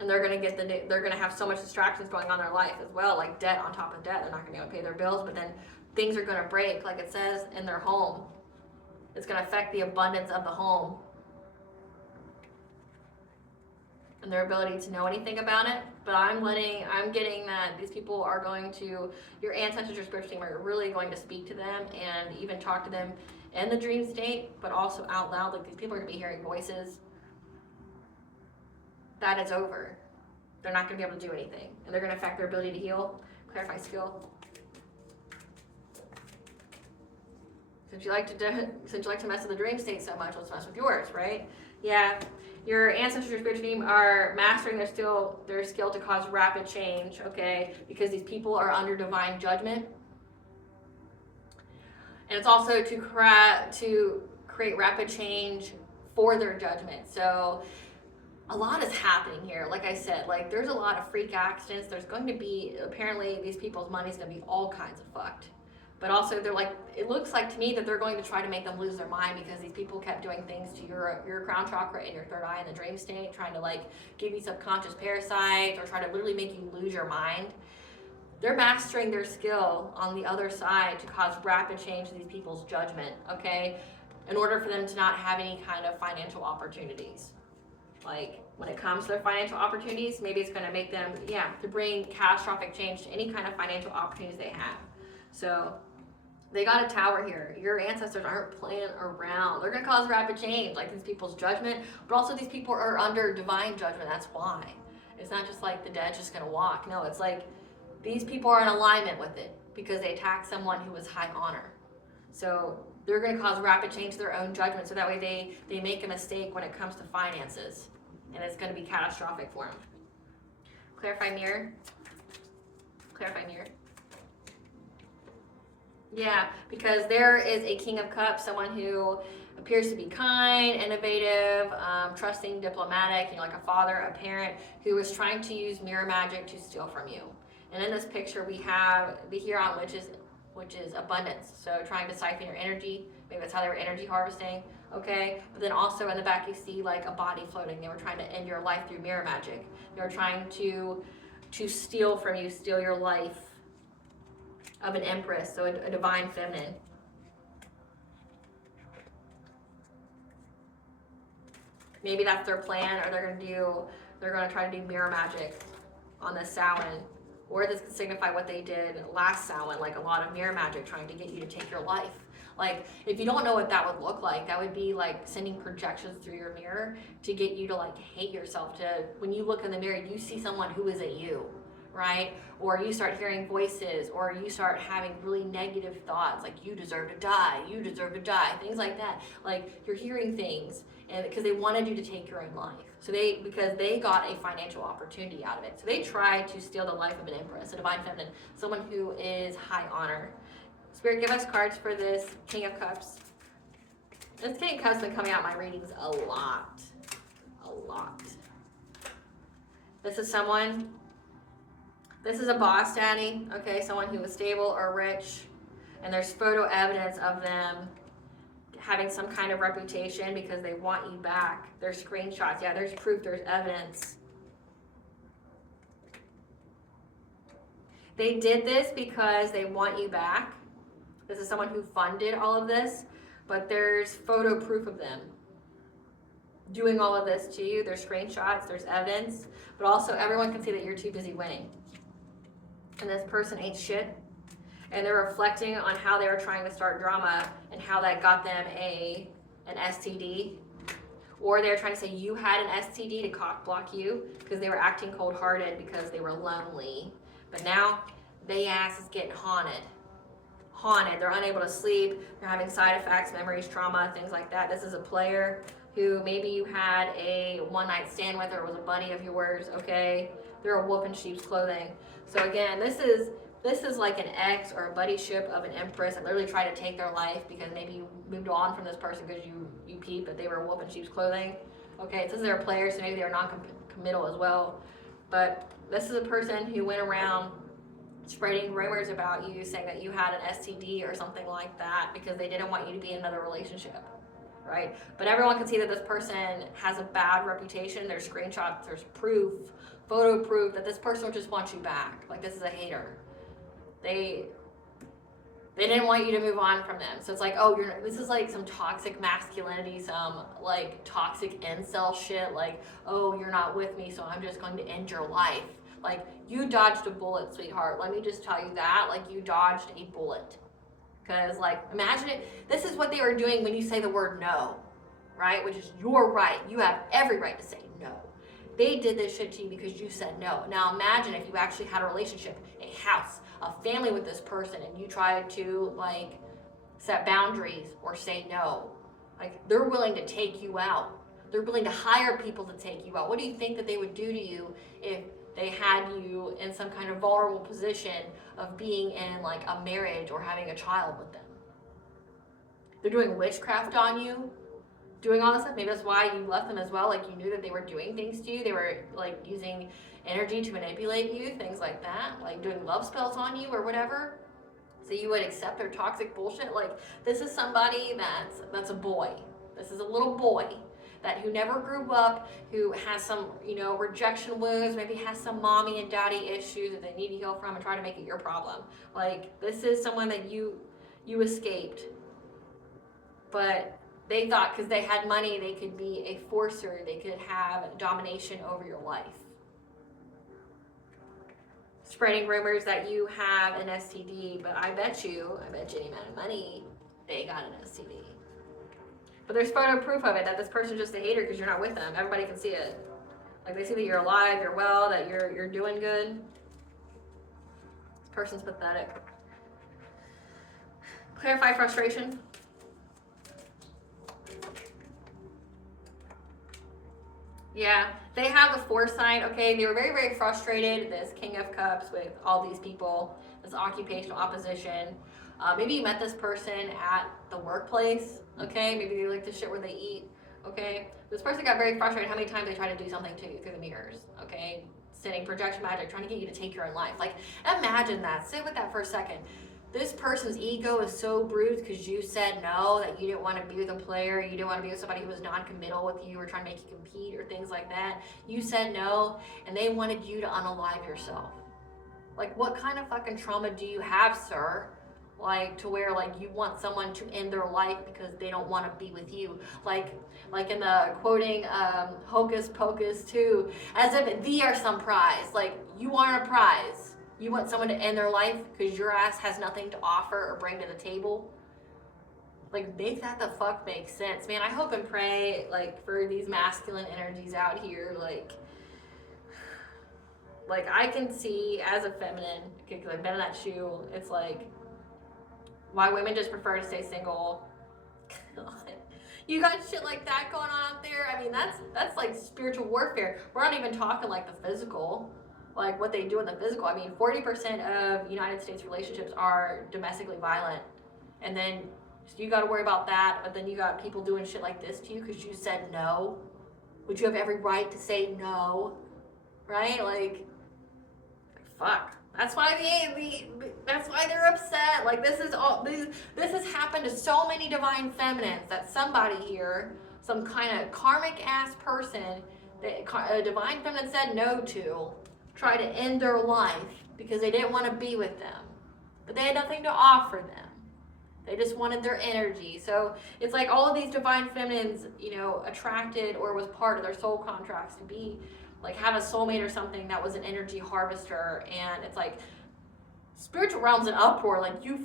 And they're gonna have so much distractions going on in their life as well, like debt on top of debt. They're not gonna be able to pay their bills, but then things are gonna break, like it says in their home. It's gonna affect the abundance of the home. And their ability to know anything about it. But I'm getting that these people are going to, your ancestors, your spiritual team are really going to speak to them and even talk to them in the dream state, but also out loud. Like these people are gonna be hearing voices. That is over. They're not gonna be able to do anything. And they're gonna affect their ability to heal. Clarify skill. Since you like to mess with the dream state so much, let's mess with yours, right? Yeah. Your ancestors, your spiritual team are mastering their skill to cause rapid change, okay? Because these people are under divine judgment. And it's also to create rapid change for their judgment. So a lot is happening here. Like I said, like there's a lot of freak accidents. There's going to be, apparently these people's money's going to be all kinds of fucked. But also they're like, it looks like to me that they're going to try to make them lose their mind because these people kept doing things to your crown chakra and your third eye in the dream state, trying to like give you subconscious parasites or try to literally make you lose your mind. They're mastering their skill on the other side to cause rapid change to these people's judgment, okay? In order for them to not have any kind of financial opportunities. Like when it comes to their financial opportunities, maybe it's gonna make them, to bring catastrophic change to any kind of financial opportunities they have. So they got a tower here. Your ancestors aren't playing around. They're gonna cause rapid change, like these people's judgment, but also these people are under divine judgment. That's why. It's not just like the dead just gonna walk. No, it's like these people are in alignment with it because they attacked someone who was high honor. So they're gonna cause rapid change to their own judgment, so that way they make a mistake when it comes to finances, and it's gonna be catastrophic for them. Clarify mirror. Clarify mirror. Yeah, because there is a King of Cups, someone who appears to be kind, innovative, trusting, diplomatic, like a father, a parent, who is trying to use mirror magic to steal from you. And in this picture, we have the Huron, which is abundance. So trying to siphon your energy. Maybe that's how they were energy harvesting. okay? But then also in the back you see like a body floating. They were trying to end your life through mirror magic. They were trying to steal from you, steal your life of an empress, so a divine feminine. Maybe that's their plan, or they're gonna try to do mirror magic on this Samhain. Or this could signify what they did last Samhain, like a lot of mirror magic trying to get you to take your life. Like, if you don't know what that would look like, that would be like sending projections through your mirror to get you to like hate yourself. To, when you look in the mirror, you see someone who isn't you, right? Or you start hearing voices, or you start having really negative thoughts, like you deserve to die, things like that. Like, you're hearing things, and because they wanted you to take your own life. So because they got a financial opportunity out of it. So they tried to steal the life of an empress, a divine feminine, someone who is high honor. Spirit, give us cards for this King of Cups. This King of Cups has been coming out in my readings a lot. This is a boss daddy, okay, someone who is stable or rich, and there's photo evidence of them having some kind of reputation because they want you back. There's screenshots, yeah, there's proof, there's evidence. They did this because they want you back. This is someone who funded all of this, but there's photo proof of them doing all of this to you. There's screenshots, there's evidence, but also everyone can see that you're too busy winning. And this person ain't shit. And they're reflecting on how they were trying to start drama and how that got them an STD. Or they're trying to say you had an STD to cock block you because they were acting cold-hearted because they were lonely. But now, they ass is getting haunted. They're unable to sleep. They're having side effects, memories, trauma, things like that. This is a player who maybe you had a one-night stand with, or was a buddy of yours, okay? They're a wolf in sheep's clothing. So again, this is like an ex or a buddyship of an empress that literally tried to take their life because maybe you moved on from this person because you peeped, but they were a wolf in sheep's clothing. Okay, it says they're a player, so maybe they're non-committal as well. But this is a person who went around spreading rumors about you, saying that you had an STD or something like that because they didn't want you to be in another relationship, right? But everyone can see that this person has a bad reputation. There's screenshots, there's proof, photo proof that this person just wants you back. Like, this is a hater. They didn't want you to move on from them. So it's like, oh, this is like some toxic masculinity, some like toxic incel shit. Like, oh, you're not with me, so I'm just going to end your life. Like, you dodged a bullet, sweetheart. Let me just tell you that. Like, you dodged a bullet. Because, like, imagine it. This is what they were doing when you say the word no, right? Which is your right. You have every right to say no. They did this shit to you because you said no. Now, imagine if you actually had a relationship, a house, a family with this person, and you tried to, like, set boundaries or say no. Like, they're willing to take you out. They're willing to hire people to take you out. What do you think that they would do to you if they had you in some kind of vulnerable position of being in like a marriage or having a child with them? They're doing witchcraft on you, doing all this stuff. Maybe that's why you left them as well. Like, you knew that they were doing things to you. They were like using energy to manipulate you, things like that, like doing love spells on you or whatever. So you would accept their toxic bullshit. Like, this is somebody that's a boy. This is a little boy who never grew up, who has some, rejection wounds, maybe has some mommy and daddy issues that they need to heal from, and try to make it your problem. Like, this is someone that you escaped. But they thought because they had money, they could be a forcer, they could have domination over your life. Spreading rumors that you have an STD, but I bet you any amount of money, they got an STD. But there's photo proof of it, that this person's just a hater because you're not with them. Everybody can see it. Like, they see that you're alive, you're well, that you're doing good. This person's pathetic. Clarify frustration. Yeah, they have the foresight, okay? They were very, very frustrated, this King of Cups, with all these people, this occupational opposition. Maybe you met this person at the workplace, okay? Maybe they like the shit where they eat, okay? This person got very frustrated how many times they tried to do something to you through the mirrors, okay? Sending projection magic, trying to get you to take your own life. Like, imagine that. Sit with that for a second. this person's ego is so bruised because you said no, that you didn't want to be with a player, you didn't want to be with somebody who was non-committal with you or trying to make you compete or things like that. You said no, and they wanted you to unalive yourself. Like, what kind of fucking trauma do you have, sir? Like, to where, like, you want someone to end their life because they don't want to be with you. Like in the quoting, Hocus Pocus 2, as if thee are some prize. Like, you aren't a prize. You want someone to end their life because your ass has nothing to offer or bring to the table? Like, make that the fuck make sense. Man, I hope and pray, like, for these masculine energies out here, like I can see as a feminine, because I've been in that shoe, it's like, why women just prefer to stay single. You got shit like that going on out there. I mean, that's like spiritual warfare. We're not even talking like the physical, like what they do in the physical. I mean, 40% of United States relationships are domestically violent. And then you got to worry about that, but then you got people doing shit like this to you because you said no. Would you have every right to say no? Right? Like, fuck. That's why that's why they're upset. Like, this has happened to so many divine feminines, that somebody here, some kind of karmic ass person that a divine feminine said no to, try to end their life because they didn't want to be with them, but they had nothing to offer them. They just wanted their energy. So it's like all of these divine feminines, you know, attracted or was part of their soul contracts to be, like, have a soulmate or something that was an energy harvester. And it's like, spiritual realm's in uproar. Like, you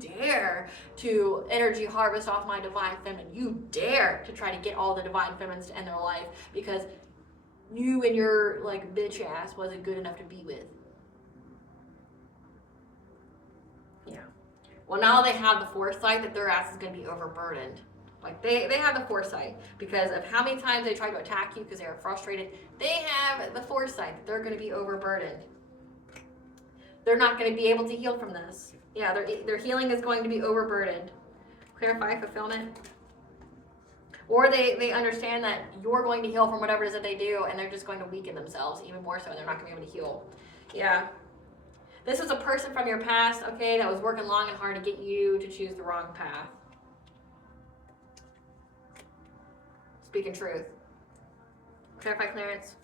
dare to energy harvest off my divine feminine. You dare to try to get all the divine feminines to end their life because you and your, like, bitch ass wasn't good enough to be with. Yeah. Well, now they have the foresight that their ass is going to be overburdened. Like, they have the foresight because of how many times they tried to attack you because they were frustrated. They have the foresight that they're going to be overburdened. They're not going to be able to heal from this. Yeah, their healing is going to be overburdened. Clarify fulfillment. Or they understand that you're going to heal from whatever it is that they do, and they're just going to weaken themselves even more so, and they're not going to be able to heal. Yeah. This was a person from your past, okay, that was working long and hard to get you to choose the wrong path. Speaking truth. Clarify clearance.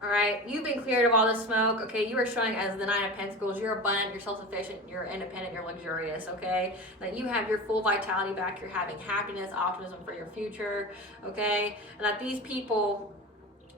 All right, you've been cleared of all the smoke, okay? You are showing as the Nine of Pentacles. You're abundant, you're self-sufficient, you're independent, you're luxurious, okay? That you have your full vitality back, you're having happiness, optimism for your future, okay? And that these people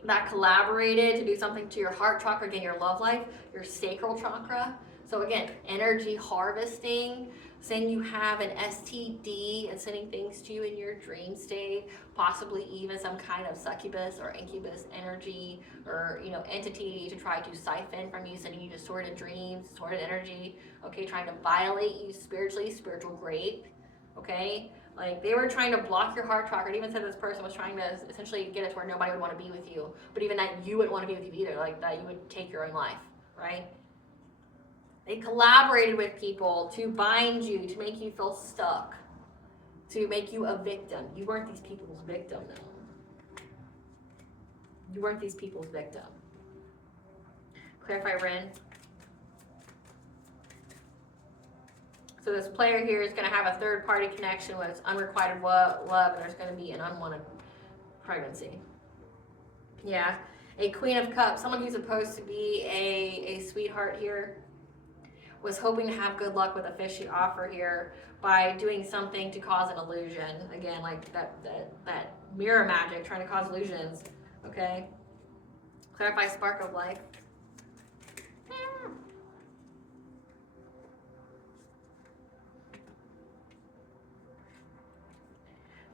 that collaborated to do something to your heart chakra, again, your love life, your sacral chakra. So again, energy harvesting, saying you have an STD and sending things to you in your dream state, possibly even some kind of succubus or incubus energy or, you know, entity to try to siphon from you, sending you distorted dreams, distorted energy, okay, trying to violate you spiritually, spiritual rape, okay? Like, they were trying to block your heart chakra. It even said this person was trying to essentially get it to where nobody would want to be with you, but even that you wouldn't want to be with you either, like that you would take your own life, right? They collaborated with people to bind you, to make you feel stuck, to make you a victim. You weren't these people's victim, though. You weren't these people's victim. Clarify, Ren. So this player here is going to have a third-party connection with unrequited love, and there's going to be an unwanted pregnancy. Yeah. A Queen of Cups, someone who's supposed to be a sweetheart here, was hoping to have good luck with a fishy offer here by doing something to cause an illusion. Again, like that mirror magic, trying to cause illusions. Okay. Clarify spark of life.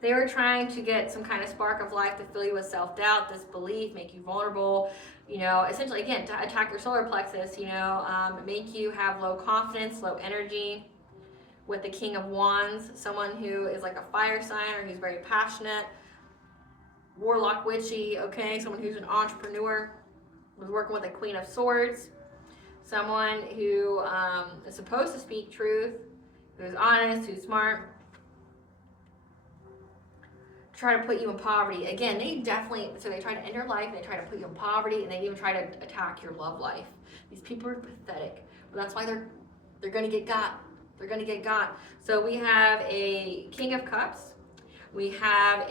They were trying to get some kind of spark of life to fill you with self-doubt, disbelief, make you vulnerable, you know, essentially, again, to attack your solar plexus, you know, make you have low confidence, low energy. With the King of Wands, someone who is like a fire sign or who's very passionate, warlock, witchy, okay, someone who's an entrepreneur, was working with a Queen of Swords, someone who is supposed to speak truth, who's honest, who's smart. try to put you in poverty. Again, they definitely, so they try to end your life, they try to put you in poverty, and they even try to attack your love life. These people are pathetic, but that's why they're gonna get got. They're gonna get got. So we have a King of Cups. We have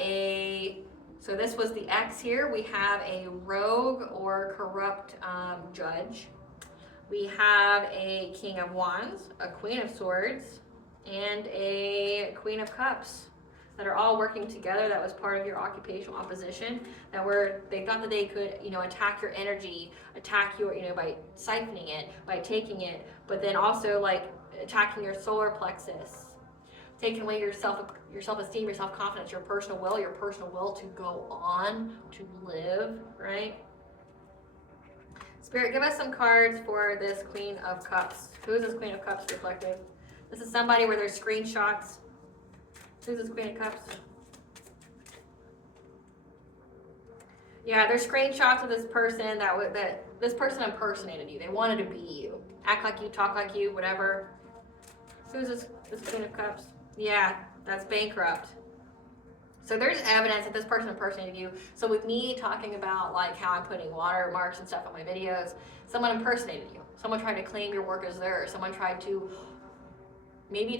so this was the X here. We have a rogue or corrupt judge. We have a King of Wands, a Queen of Swords, and a Queen of Cups that are all working together. That was part of your occupational opposition. They thought that they could, attack your energy, attack your, by siphoning it, by taking it, but then also like attacking your solar plexus, taking away your self-esteem, your self-confidence, your personal will to go on, to live, right? Spirit, give us some cards for this Queen of Cups. Who is this Queen of Cups reflective? This is somebody where there's screenshots. Who's this Queen of Cups? Yeah, there's screenshots of this person that this person impersonated you. They wanted to be you. Act like you, talk like you, whatever. Who's this Queen of Cups? Yeah, that's bankrupt. So there's evidence that this person impersonated you. So with me talking about like how I'm putting watermarks and stuff on my videos, someone impersonated you. Someone tried to claim your work as theirs. Someone tried to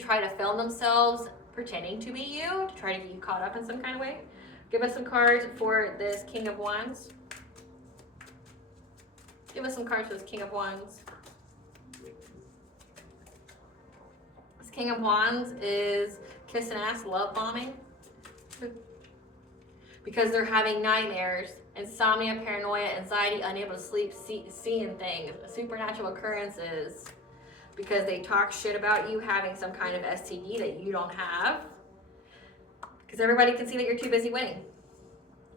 try to film themselves pretending to be you, to try to get you caught up in some kind of way. Give us some cards for this King of Wands. Give us some cards for this King of Wands. This King of Wands is kissing ass, love bombing. Because they're having nightmares, insomnia, paranoia, anxiety, unable to sleep, seeing things, supernatural occurrences. Because they talk shit about you having some kind of STD that you don't have. Because everybody can see that you're too busy winning.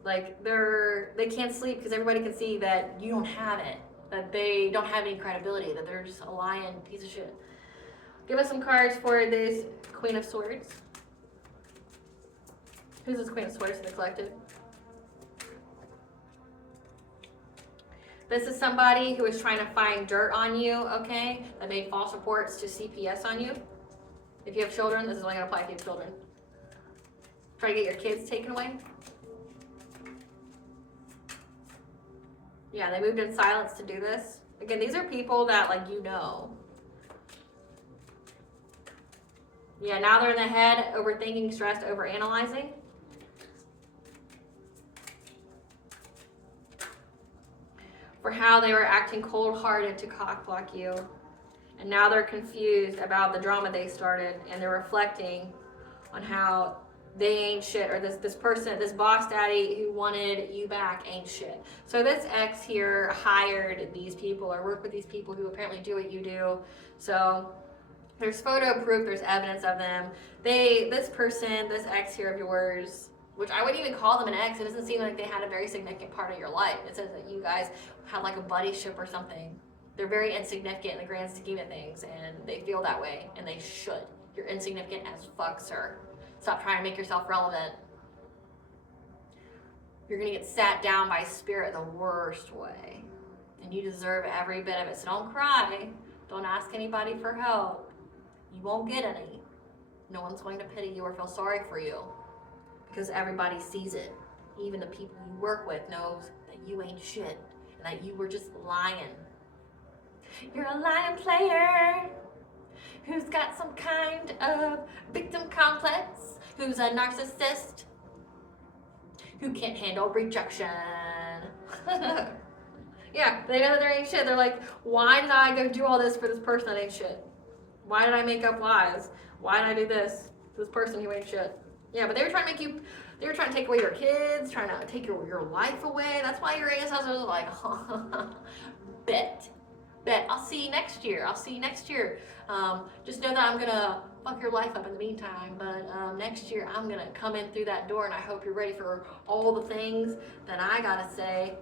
Like they can't sleep because everybody can see that you don't have it. That they don't have any credibility. That they're just a lying piece of shit. Give us some cards for this Queen of Swords. Who's this Queen of Swords in the collective? This is somebody who is trying to find dirt on you, okay? That made false reports to CPS on you. If you have children, this is only going to apply if you have children. Try to get your kids taken away. Yeah, they moved in silence to do this. Again, these are people that, like, you know. Yeah, now they're in the head, overthinking, stressed, overanalyzing. For how they were acting cold-hearted to cock-block you. And now they're confused about the drama they started, and they're reflecting on how they ain't shit, or this person, this boss daddy who wanted you back ain't shit. So this ex here hired these people or worked with these people who apparently do what you do. So there's photo proof, there's evidence of them. This person, this ex here of yours, which I wouldn't even call them an ex. It doesn't seem like they had a very significant part of your life. It says that you guys had like a buddyship or something. They're very insignificant in the grand scheme of things, and they feel that way, and they should. You're insignificant as fuck, sir. Stop trying to make yourself relevant. You're gonna get sat down by spirit the worst way, and you deserve every bit of it. So don't cry. Don't ask anybody for help. You won't get any. No one's going to pity you or feel sorry for you, because everybody sees it. Even the people you work with knows that you ain't shit, and that you were just lying. You're a lying player who's got some kind of victim complex, who's a narcissist, who can't handle rejection. Yeah, they know that there ain't shit. They're like, why did I go do all this for this person that ain't shit? Why did I make up lies? Why did I do this to this person who ain't shit? Yeah, but they were trying to they were trying to take away your kids, trying to take your life away. That's why your ancestors was like, bet, I'll see you next year. Just know that I'm gonna fuck your life up in the meantime, but next year I'm gonna come in through that door, and I hope you're ready for all the things that I gotta say,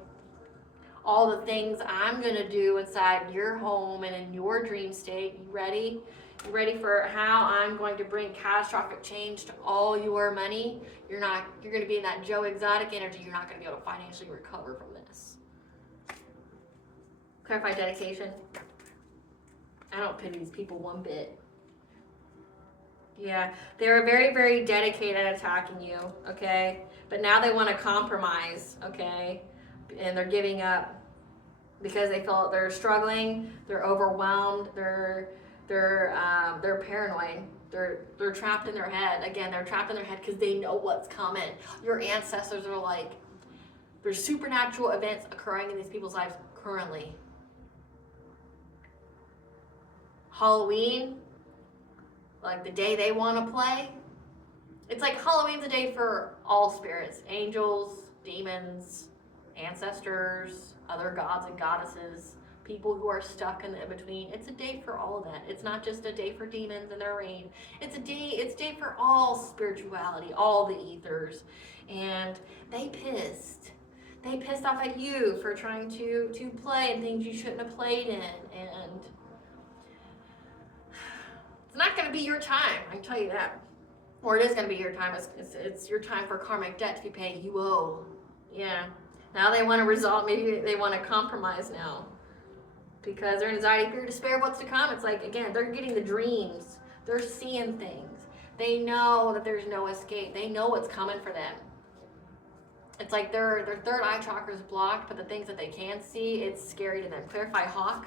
all the things I'm gonna do inside your home and in your dream state. You ready? You ready for how I'm going to bring catastrophic change to all your money? You're gonna be in that Joe Exotic energy. You're not gonna be able to financially recover from this. Clarify dedication. I don't pity these people one bit. Yeah, they were very, very dedicated at attacking you, okay? But now they want to compromise, okay? And they're giving up because they feel they're struggling, they're overwhelmed, they're paranoid. They're trapped in their head. Again, they're trapped in their head because they know what's coming. Your ancestors are like, there's supernatural events occurring in these people's lives currently. Halloween, like the day they want to play. It's like Halloween's a day for all spirits, angels, demons, ancestors, other gods and goddesses, people who are stuck in the in-between. It's a day for all of that. It's not just a day for demons and their reign. It's a day for all spirituality, all the ethers. And they pissed. They pissed off at you for trying to play in things you shouldn't have played in. And it's not going to be your time, I can tell you that. Or it is going to be your time. It's your time for karmic debt to be paid. You owe. Yeah. Now they want to resolve. Maybe they want to compromise now. Because their anxiety, fear, despair of what's to come. It's like, again, they're getting the dreams. They're seeing things. They know that there's no escape. They know what's coming for them. It's like their third eye chakra is blocked, but the things that they can see, it's scary to them. Clarify hawk.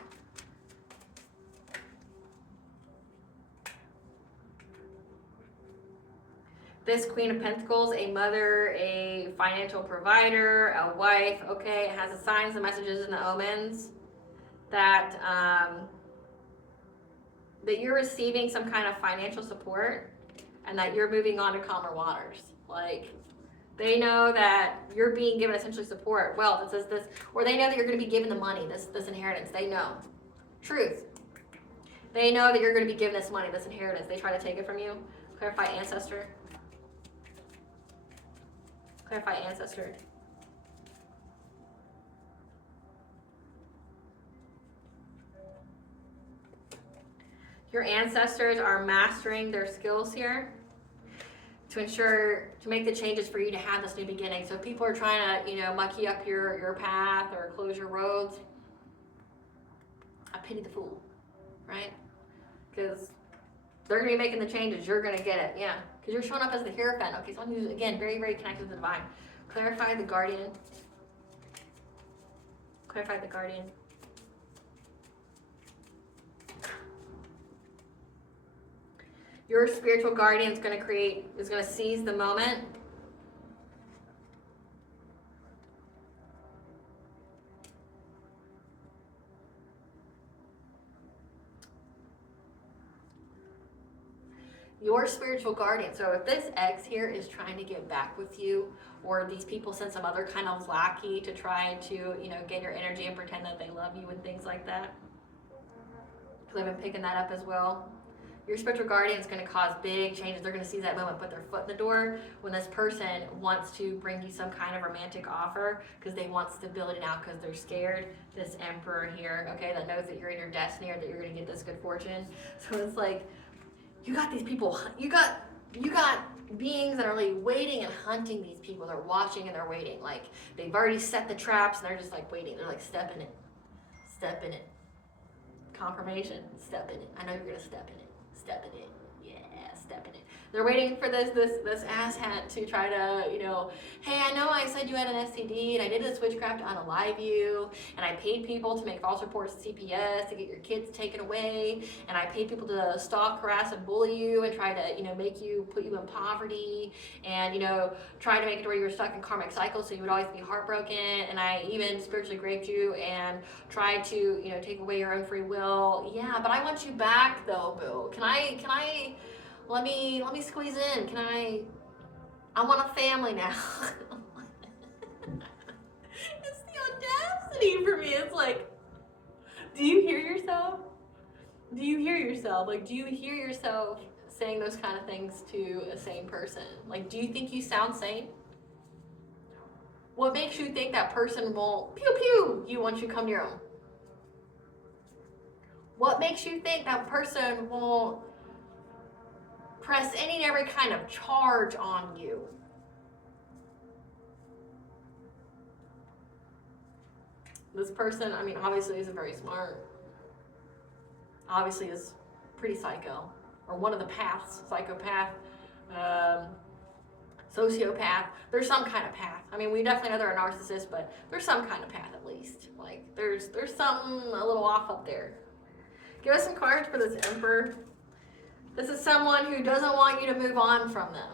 This Queen of Pentacles, a mother, a financial provider, a wife, okay, it has the signs, the messages, and the omens that that you're receiving some kind of financial support and that you're moving on to calmer waters. Like, they know that you're being given essentially support. Well, it says this, or they know that you're going to be given the money, this inheritance. They know. Truth. They know that you're going to be given this money, this inheritance. They try to take it from you. Clarify ancestor. Clarify ancestor. Your ancestors are mastering their skills here to make the changes for you to have this new beginning. So if people are trying to, mucky up your path or close your roads, I pity the fool, right? Because they're going to be making the changes. You're going to get it, yeah. Because you're showing up as the Hierophant. Okay, someone who's, again, very, very connected to the divine. Clarify the guardian. Clarify the guardian. Your spiritual guardian is going to seize the moment. Your spiritual guardian. So if this X here is trying to get back with you, or these people send some other kind of lackey to try to, get your energy and pretend that they love you and things like that, because I've been picking that up as well. Your spiritual guardian is going to cause big changes. They're going to seize that moment, put their foot in the door when this person wants to bring you some kind of romantic offer because they want stability now because they're scared. This Emperor here, okay, that knows that you're in your destiny or that you're going to get this good fortune. So it's like, you got these people, you got beings that are like waiting and hunting these people. They're watching and they're waiting. Like, they've already set the traps and they're just like waiting. They're like, step in it. Confirmation, step in it. I know you're going to step in it. Step in it. Yeah, step in it. They're waiting for this asshat to try to, hey, I know I said you had an STD and I did this witchcraft to unalive you and I paid people to make false reports to CPS to get your kids taken away and I paid people to stalk, harass, and bully you and try to, put you in poverty and, try to make it to where you were stuck in karmic cycles so you would always be heartbroken, and I even spiritually raped you and tried to, take away your own free will. Yeah, but I want you back though, boo. Can I let me squeeze in. I want a family now. It's the audacity for me. It's like, do you hear yourself? Like, do you hear yourself saying those kind of things to a sane person? Like, do you think you sound sane? What makes you think that person won't pew pew you once you come near them? What makes you think that person won't press any and every kind of charge on you? This person, obviously isn't very smart. Obviously is pretty psycho. or one of the paths, psychopath, sociopath. There's some kind of path. I mean, we definitely know they're a narcissist, but there's some kind of path at least. Like, there's something a little off up there. Give us some cards for this Emperor. This is someone who doesn't want you to move on from them.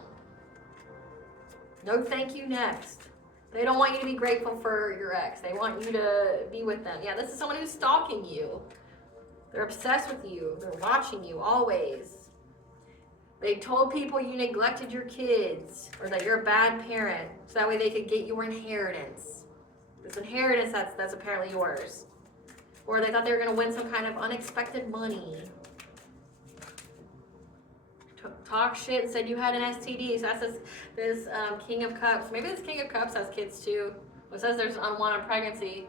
No thank you next. They don't want you to be grateful for your ex. They want you to be with them. Yeah, this is someone who's stalking you. They're obsessed with you. They're watching you always. They told people you neglected your kids or that you're a bad parent so that way they could get your inheritance. This inheritance that's apparently yours. Or they thought they were going to win some kind of unexpected money. Talk shit, said you had an STD. So that's this King of Cups. Maybe this King of Cups has kids too. It says there's an unwanted pregnancy.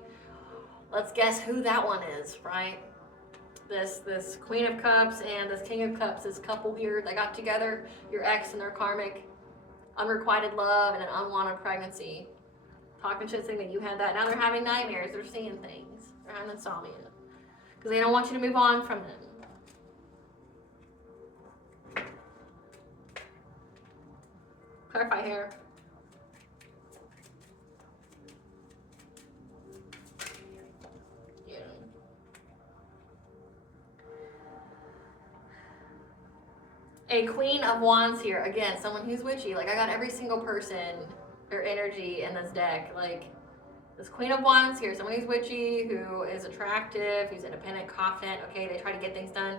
Let's guess who that one is, right? This Queen of Cups and this King of Cups, this couple here, they got together, your ex and their karmic, unrequited love and an unwanted pregnancy. Talking shit, saying that you had that. Now they're having nightmares. They're seeing things. They're having insomnia. Because they don't want you to move on from them. Clarify here. Yeah. A Queen of Wands here. Again, someone who's witchy. Like, I got every single person, their energy in this deck. Like, this Queen of Wands here. Someone who's witchy, who is attractive, who's independent, confident. Okay, they try to get things done.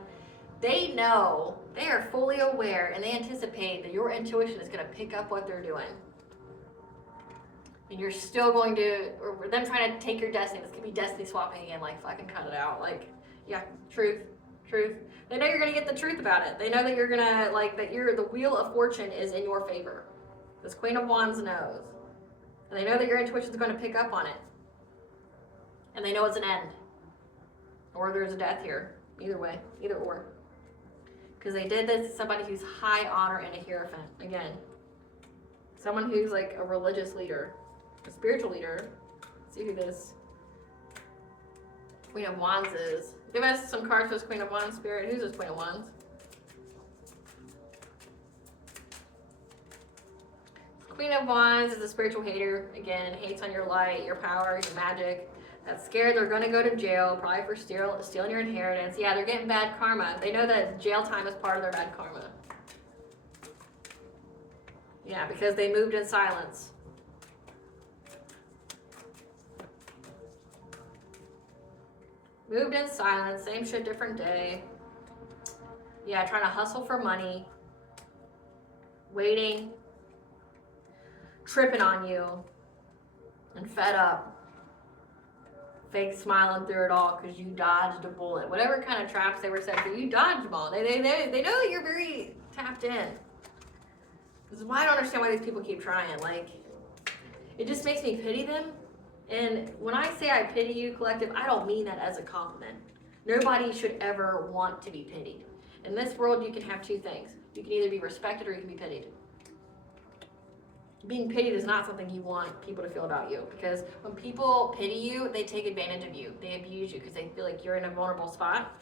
They know, they are fully aware, and they anticipate that your intuition is going to pick up what they're doing. And you're still going to, or them trying to take your destiny. This could be destiny swapping again, like fucking cut it out. Like, yeah, truth. They know you're going to get the truth about it. They know that you're going to, like, that the wheel of fortune is in your favor. This Queen of Wands knows. And they know that your intuition is going to pick up on it. And they know it's an end. Or there's a death here. Either way, either or. Because they did this to somebody who's high honor and a hierophant. Again, someone who's like a religious leader, a spiritual leader. Let's see who this Queen of Wands is. Give us some cards for this Queen of Wands spirit. Who's this Queen of Wands? Queen of Wands is a spiritual hater. Again, hates on your light, your power, your magic. That's scared they're going to go to jail, probably for stealing your inheritance. Yeah, they're getting bad karma. They know that jail time is part of their bad karma. Yeah, because they moved in silence. Moved in silence, same shit, different day. Yeah, trying to hustle for money. Waiting. Tripping on you. And fed up. Fake smiling through it all because you dodged a bullet. Whatever kind of traps they were set for, you dodged them all. They know that you're very tapped in. This is why I don't understand why these people keep trying. Like, it just makes me pity them. And when I say I pity you, collective, I don't mean that as a compliment. Nobody should ever want to be pitied. In this world, you can have two things. You can either be respected or you can be pitied. Being pitied is not something you want people to feel about you, because when people pity you, they take advantage of you. They abuse you because they feel like you're in a vulnerable spot.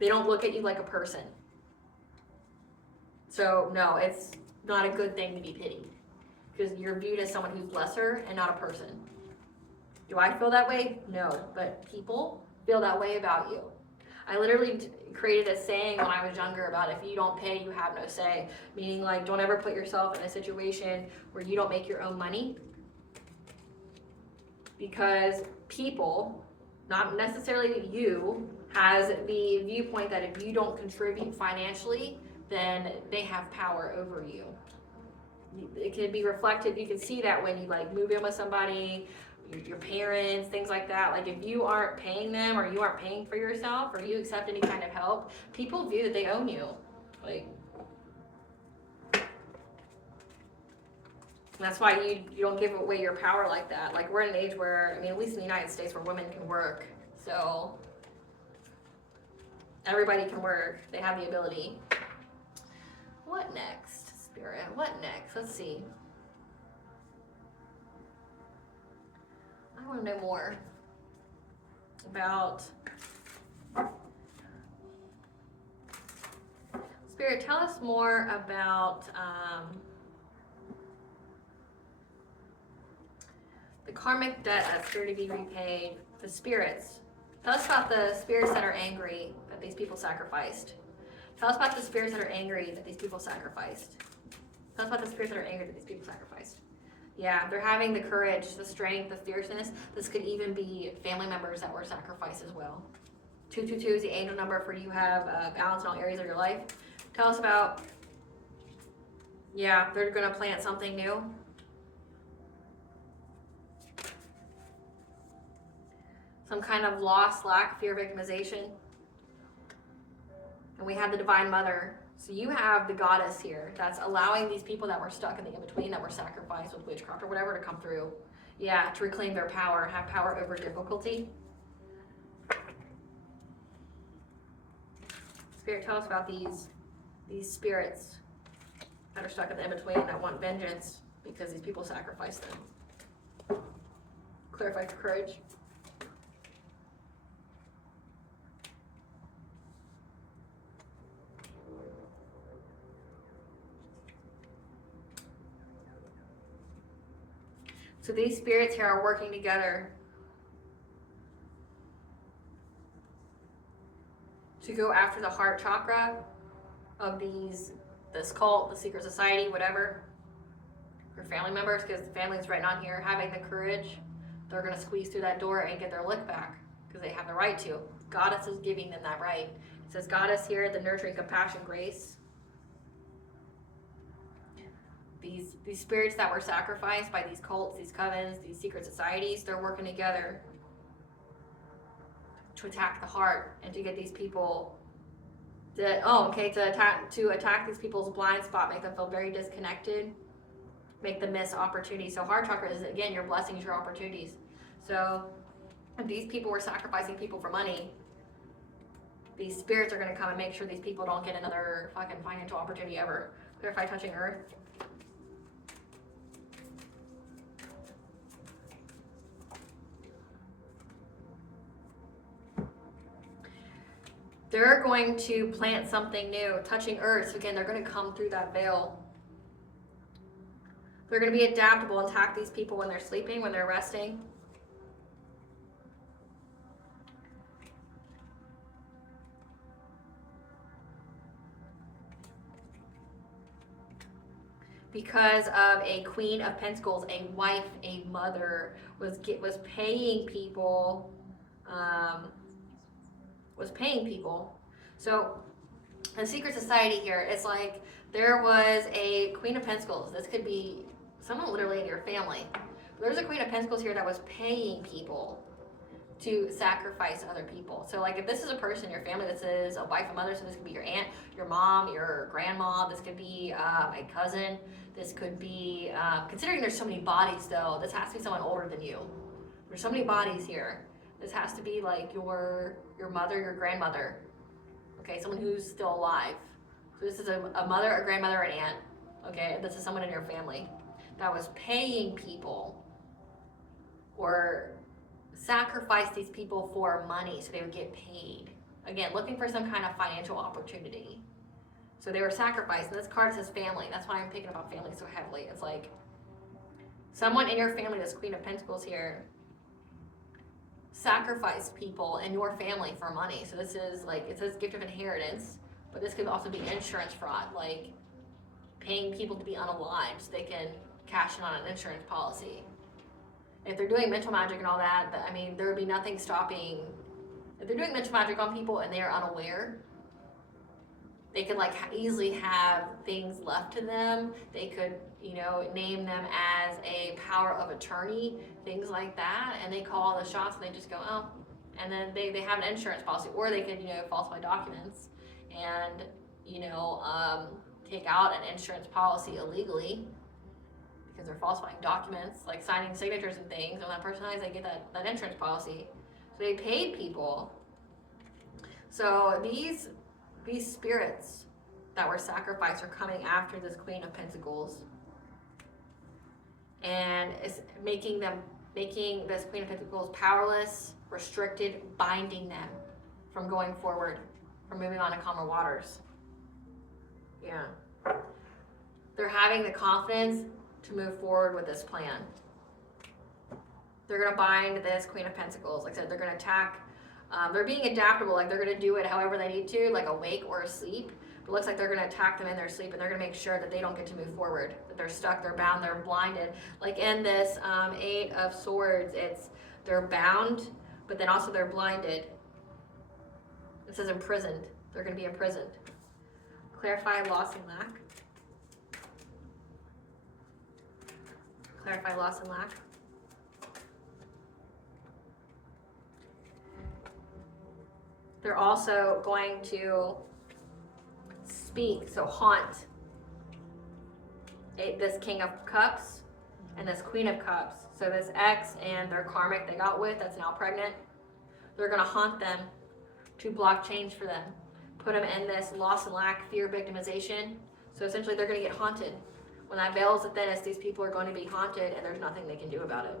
They don't look at you like a person. So no, it's not a good thing to be pitied, because you're viewed as someone who's lesser and not a person. Do I feel that way? No, but people feel that way about you. I literally created a saying when I was younger about if you don't pay, you have no say. Meaning, like, don't ever put yourself in a situation where you don't make your own money. Because people, not necessarily you, has the viewpoint that if you don't contribute financially, then they have power over you. It can be reflected. You can see that when you, like, move in with somebody, your parents, things like that. Like, if you aren't paying them, or you aren't paying for yourself, or you accept any kind of help, people view that they own you. Like, that's why you don't give away your power like that. Like, we're in an age where, I mean, at least in the United States, where women can work. So everybody can work. They have the ability. What next, Spirit? What next? Let's see. I want to know more about Spirit, tell us more about the karmic debt that's here to be repaid, the spirits. Tell us about the spirits that are angry that these people sacrificed. Tell us about the spirits that are angry that these people sacrificed. Tell us about the spirits that are angry that these people sacrificed. Yeah, they're having the courage, the strength, the fierceness. This could even be family members that were sacrificed as well. 222 is the angel number for you have balance in all areas of your life. Tell us about, yeah, they're going to plant something new. Some kind of loss, lack, fear, victimization. And we have the Divine Mother. So you have the goddess here that's allowing these people that were stuck in the in-between, that were sacrificed with witchcraft or whatever, to come through. Yeah, to reclaim their power, have power over difficulty. Spirit, tell us about these spirits that are stuck in the in-between, that want vengeance because these people sacrificed them. Clarify for courage. So these spirits here are working together to go after the heart chakra of this cult, the secret society, whatever. Your family members, because the family is right on here, having the courage, they're going to squeeze through that door and get their lick back because they have the right to. Goddess is giving them that right. It says Goddess here, the nurturing, compassion, grace. These spirits that were sacrificed by these cults, these covens, these secret societies, they're working together to attack the heart and to get these people to attack these people's blind spot, make them feel very disconnected, make them miss opportunities. So heart chakra is, again, your blessings, your opportunities. So if these people were sacrificing people for money, these spirits are going to come and make sure these people don't get another fucking financial opportunity ever. Clarify touching earth. They're going to plant something new, touching earth. So again, they're going to come through that veil. They're going to be adaptable and attack these people when they're sleeping, when they're resting. Because of a Queen of Pentacles, a wife, a mother, was paying people. So the secret society here, it's like there was a Queen of Pentacles. This could be someone literally in your family. There's a Queen of Pentacles here that was paying people to sacrifice other people. So like if this is a person in your family, this is a wife, a mother, so this could be your aunt, your mom, your grandma, this could be a cousin, this could be, considering there's so many bodies though, this has to be someone older than you. There's so many bodies here. This has to be like your mother, your grandmother. Okay, someone who's still alive. So this is a mother, a grandmother, an aunt. Okay, this is someone in your family that was paying people or sacrifice these people for money so they would get paid. Again, looking for some kind of financial opportunity. So they were sacrificed, and this card says family. That's why I'm picking up family so heavily. It's like someone in your family, this Queen of Pentacles here, sacrificed people in your family for money. So this is like, it says gift of inheritance, but this could also be insurance fraud, like paying people to be unalived so they can cash in on an insurance policy. If they're doing mental magic and all that, I mean, there would be nothing stopping. If they're doing mental magic on people and they are unaware, they could like easily have things left to them. They could, name them as a power of attorney, things like that, and they call all the shots and they just go, oh, and then they have an insurance policy, or they could, falsify documents and, take out an insurance policy illegally because they're falsifying documents, like signing signatures and things. And when that person dies, they get that insurance policy. So they paid people. So these spirits that were sacrificed are coming after this Queen of Pentacles, and it's making this Queen of Pentacles powerless, restricted, binding them from going forward, from moving on to calmer waters. Yeah. They're having the confidence to move forward with this plan. They're going to bind this Queen of Pentacles. Like I said, they're going to attack. They're being adaptable. Like, they're going to do it however they need to, like awake or asleep. But it looks like they're going to attack them in their sleep, and they're going to make sure that they don't get to move forward, that they're stuck, they're bound, they're blinded. Like in this Eight of Swords, they're bound, but then also they're blinded. It says imprisoned. They're going to be imprisoned. Clarify loss and lack. Clarify loss and lack. They're also going to speak, so haunt this King of Cups and this Queen of Cups. So this ex and their karmic they got with, that's now pregnant, they're going to haunt them to block change for them. Put them in this loss and lack, fear, victimization. So essentially they're going to get haunted. When that veil is the thinnest, these people are going to be haunted, and there's nothing they can do about it.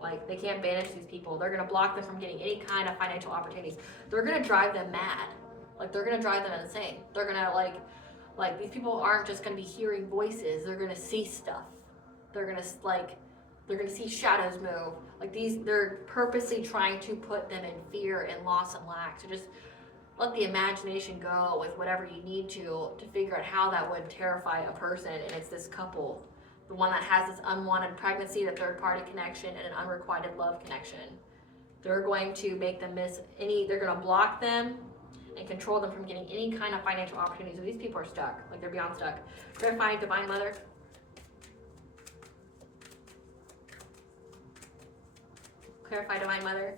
Like, they can't banish these people. They're going to block them from getting any kind of financial opportunities. They're going to drive them mad. Like, they're going to drive them insane. They're going to, like, these people aren't just going to be hearing voices. They're going to see stuff. They're going to see shadows move. Like, they're purposely trying to put them in fear and loss and lack. So just let the imagination go with whatever you need to figure out how that would terrify a person. And it's this couple. The one that has this unwanted pregnancy, the third party connection, and an unrequited love connection. They're going to make them they're going to block them and control them from getting any kind of financial opportunities. So these people are stuck, like they're beyond stuck. Clarify Divine Mother. Clarify Divine Mother.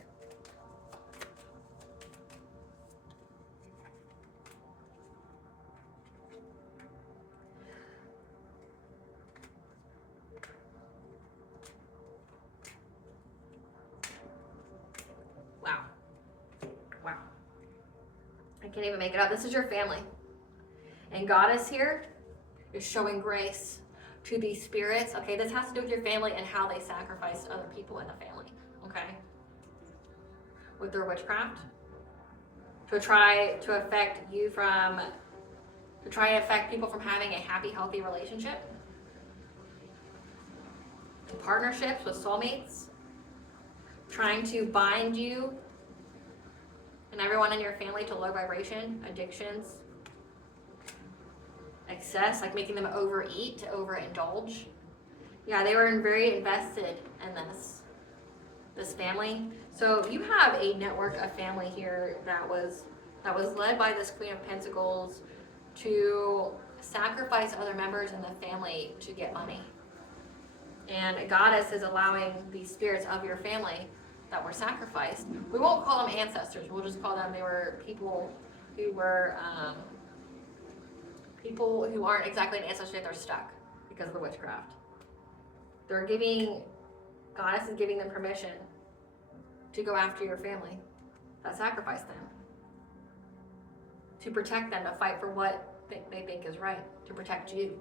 Can't even make it up. This is your family. And Goddess here is showing grace to these spirits. Okay, this has to do with your family and how they sacrificed other people in the family. Okay? With their witchcraft. To try to affect people from having a happy, healthy relationship. Partnerships with soulmates. Trying to bind you and everyone in your family to low vibration, addictions, excess, like making them overeat, to overindulge. Yeah, they were very invested in this family. So you have a network of family here that was led by this Queen of Pentacles to sacrifice other members in the family to get money. And a goddess is allowing the spirits of your family that were sacrificed. We won't call them ancestors. We'll just call them, they were people who aren't exactly an ancestor, they're stuck because of the witchcraft. Goddess is giving them permission to go after your family that sacrificed them. To protect them, to fight for what they think is right, to protect you.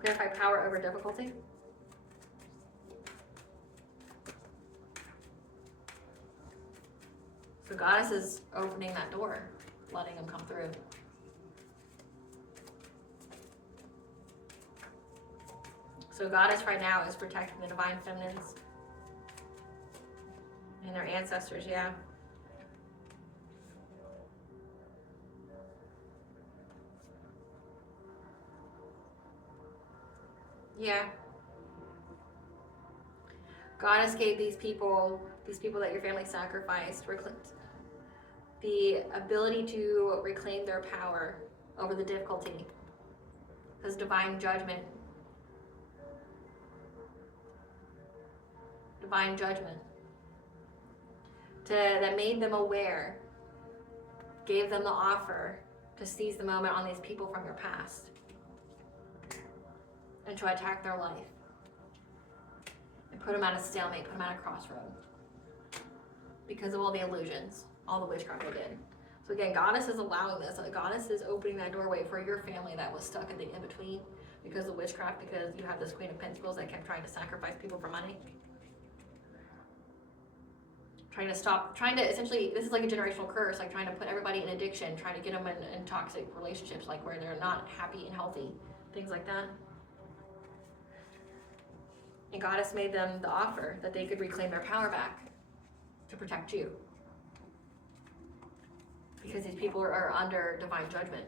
Clarify power over difficulty. So Goddess is opening that door, letting them come through. So Goddess right now is protecting the divine feminines and their ancestors, yeah. Yeah. Goddess gave these people that your family sacrificed, the ability to reclaim their power over the difficulty. Because divine judgment. Divine judgment. That made them aware, gave them the offer to seize the moment on these people from your past and to attack their life and put them at a stalemate, put them at a crossroad because of all the illusions, all the witchcraft they did. So again, Goddess is allowing this. Goddess is opening that doorway for your family that was stuck in the in-between because of witchcraft, because you have this Queen of Pentacles that kept trying to sacrifice people for money. trying to essentially, this is like a generational curse, like trying to put everybody in addiction, trying to get them in toxic relationships, like where they're not happy and healthy, things like that. And Goddess made them the offer that they could reclaim their power back to protect you. Because these people are under divine judgment.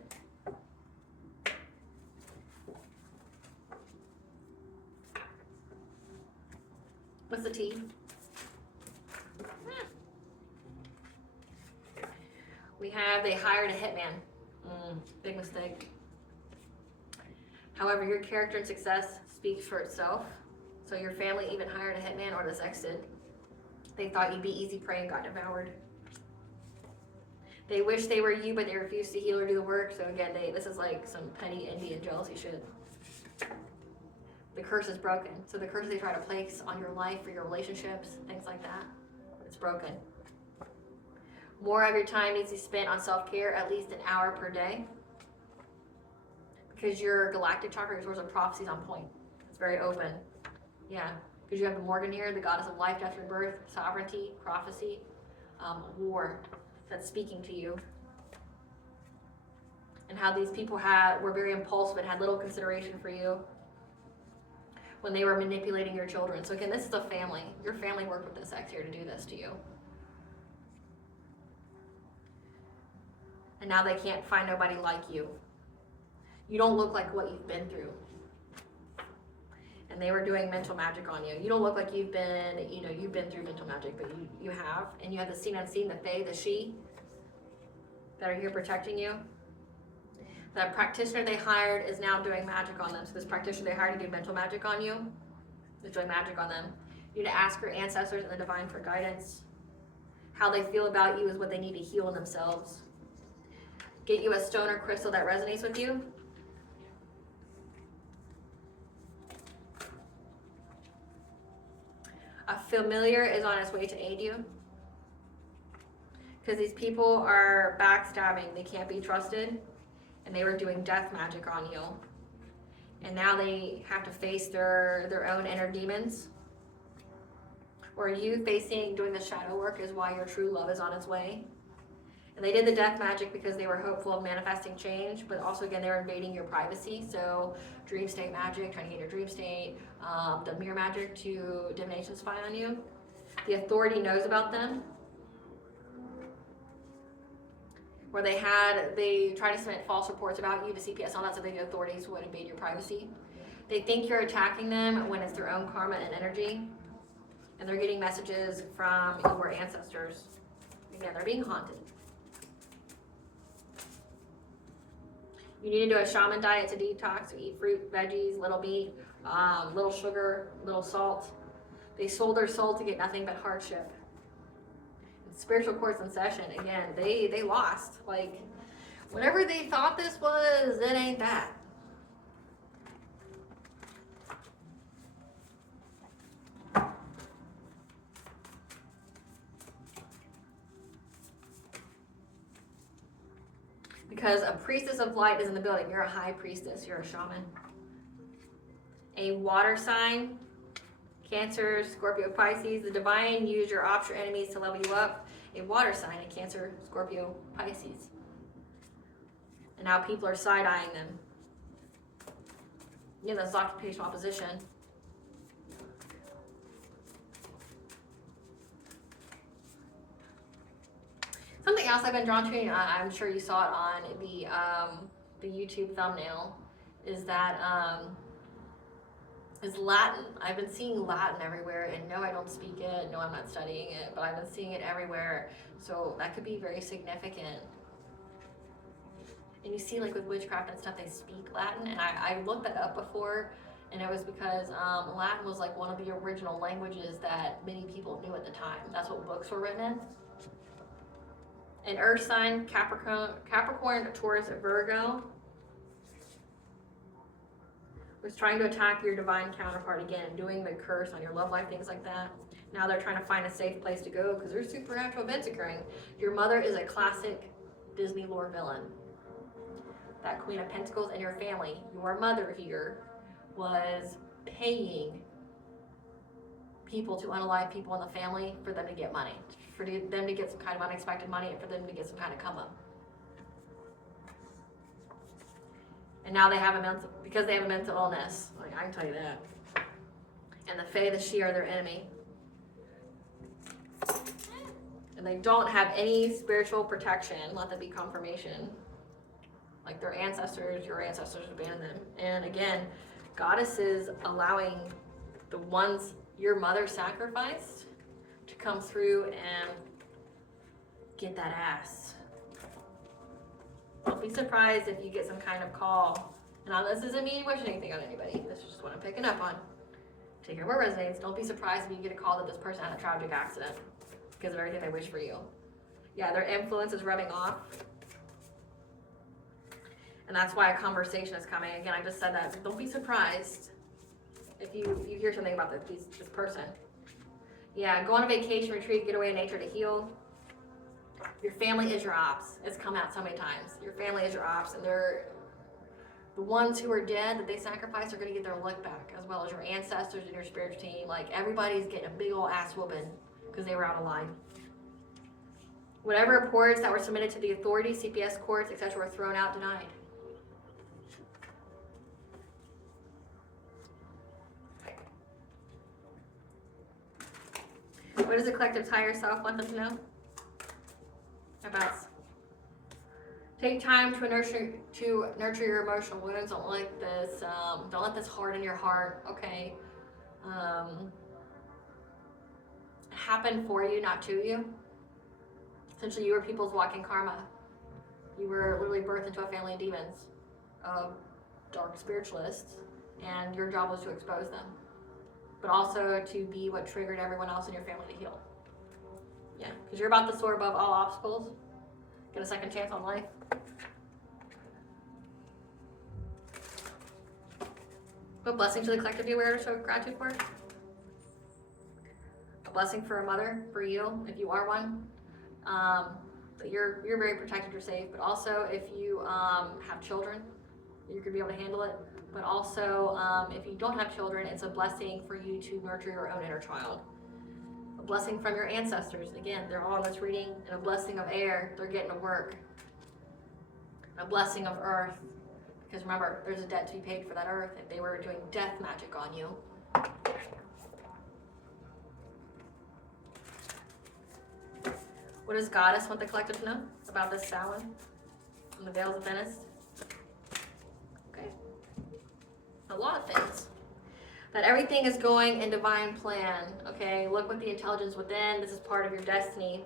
What's the T? We have, they hired a hitman. Big mistake. However, your character and success speaks for itself. So your family even hired a hitman, or this ex did. They thought you'd be easy prey and got devoured. They wish they were you, but they refused to heal or do the work. So again, this is like some petty envy and jealousy shit. The curse is broken. So the curse they try to place on your life or your relationships, things like that, it's broken. More of your time needs to be spent on self-care, at least an hour per day. Because your galactic chakra, your source of prophecy, is on point. It's very open. Yeah, because you have the Morgan here, the goddess of life, death, rebirth, sovereignty, prophecy, war that's speaking to you. And how these people were very impulsive and had little consideration for you when they were manipulating your children. So again, this is a family. Your family worked with this ex here to do this to you. And now they can't find nobody like you. You don't look like what you've been through. And they were doing mental magic on you. You don't look like you've been through mental magic, but you have. And you have the seen unseen, the fae, the she, that are here protecting you. That practitioner they hired is now doing magic on them. So this practitioner they hired to do mental magic on you is doing magic on them. You need to ask your ancestors and the divine for guidance. How they feel about you is what they need to heal in themselves. Get you a stone or crystal that resonates with you. A familiar is on its way to aid you. Because these people are backstabbing. They can't be trusted. And they were doing death magic on you. And now they have to face their own inner demons. Or you doing the shadow work is why your true love is on its way. And they did the death magic because they were hopeful of manifesting change, but also again, they were invading your privacy. So dream state magic, trying to get your dream state, the mirror magic to divination spy on you. The authority knows about them. Where they try to submit false reports about you to CPS on that so the authorities would invade your privacy. They think you're attacking them when it's their own karma and energy. And they're getting messages from your ancestors. Again, they're being haunted. You need to do a shaman diet to detox. So eat fruit, veggies, little meat, little sugar, little salt. They sold their soul to get nothing but hardship. Spiritual courts in session, again, they lost. Like, whatever they thought this was, it ain't that. Because a priestess of light is in the building. You're a high priestess. You're a shaman. A water sign. Cancer, Scorpio, Pisces. The divine use your obscure enemies to level you up. A water sign. A Cancer, Scorpio, Pisces. And now people are side-eyeing them. Yeah, that's occupational opposition. Something else I've been drawn to, and I'm sure you saw it on the YouTube thumbnail, is that is Latin. I've been seeing Latin everywhere, and no, I don't speak it. No, I'm not studying it, but I've been seeing it everywhere. So that could be very significant. And you see, like with witchcraft and stuff, they speak Latin, and I looked that up before, and it was because Latin was like one of the original languages that many people knew at the time. That's what books were written in. An earth sign, Capricorn, Taurus, Virgo, was trying to attack your divine counterpart again, doing the curse on your love life, things like that. Now they're trying to find a safe place to go because there's supernatural events occurring. Your mother is a classic Disney lore villain. That Queen of Pentacles and your family, your mother here, was paying people to unalive people in the family for them to get money, for them to get some kind of unexpected money, and for them to get some kind of come up. And now they have because they have a mental illness. Like, I can tell you that. And the Fae, the She are their enemy. And they don't have any spiritual protection. Let that be confirmation. Like their ancestors, your ancestors abandoned them. And again, goddesses allowing the ones your mother sacrificed to come through and get that ass. Don't be surprised if you get some kind of call. And this isn't me wishing anything on anybody. This is just what I'm picking up on. Take it where it resonates. Don't be surprised if you get a call that this person had a tragic accident because of everything they wish for you. Yeah, their influence is rubbing off. And that's why a conversation is coming. Again, I just said that. Don't be surprised if you hear something about this person. Yeah, go on a vacation, retreat, get away in nature to heal. Your family is your ops. It's come out so many times. Your family is your ops, and they're the ones who are dead that they sacrificed are going to get their look back, as well as your ancestors and your spiritual team. Like, everybody's getting a big old ass whooping because they were out of line. Whatever reports that were submitted to the authorities, CPS courts, etc., were thrown out, denied. What does the collective higher self want them to know? About. Take time to nurture your emotional wounds. Don't let this harden your heart. Okay. Happen for you, not to you. Essentially, you were people's walking karma. You were literally birthed into a family of demons, of dark spiritualists, and your job was to expose them, but also to be what triggered everyone else in your family to heal. Yeah, because you're about to soar above all obstacles, get a second chance on life. What blessing to the collective do you wear to show gratitude for? A blessing for a mother, for you, if you are one. That you're very protected, you're safe. But also, if you have children, you're gonna be able to handle it. But also, if you don't have children, it's a blessing for you to nurture your own inner child. A blessing from your ancestors. Again, they're all in this reading. And a blessing of air. They're getting to work. A blessing of earth. Because remember, there's a debt to be paid for that earth if they were doing death magic on you. What does Goddess want the collective to know about this Samhain and the Veils of Venice? Okay. A lot of things. That everything is going in divine plan. Okay, look with the intelligence within. This is part of your destiny.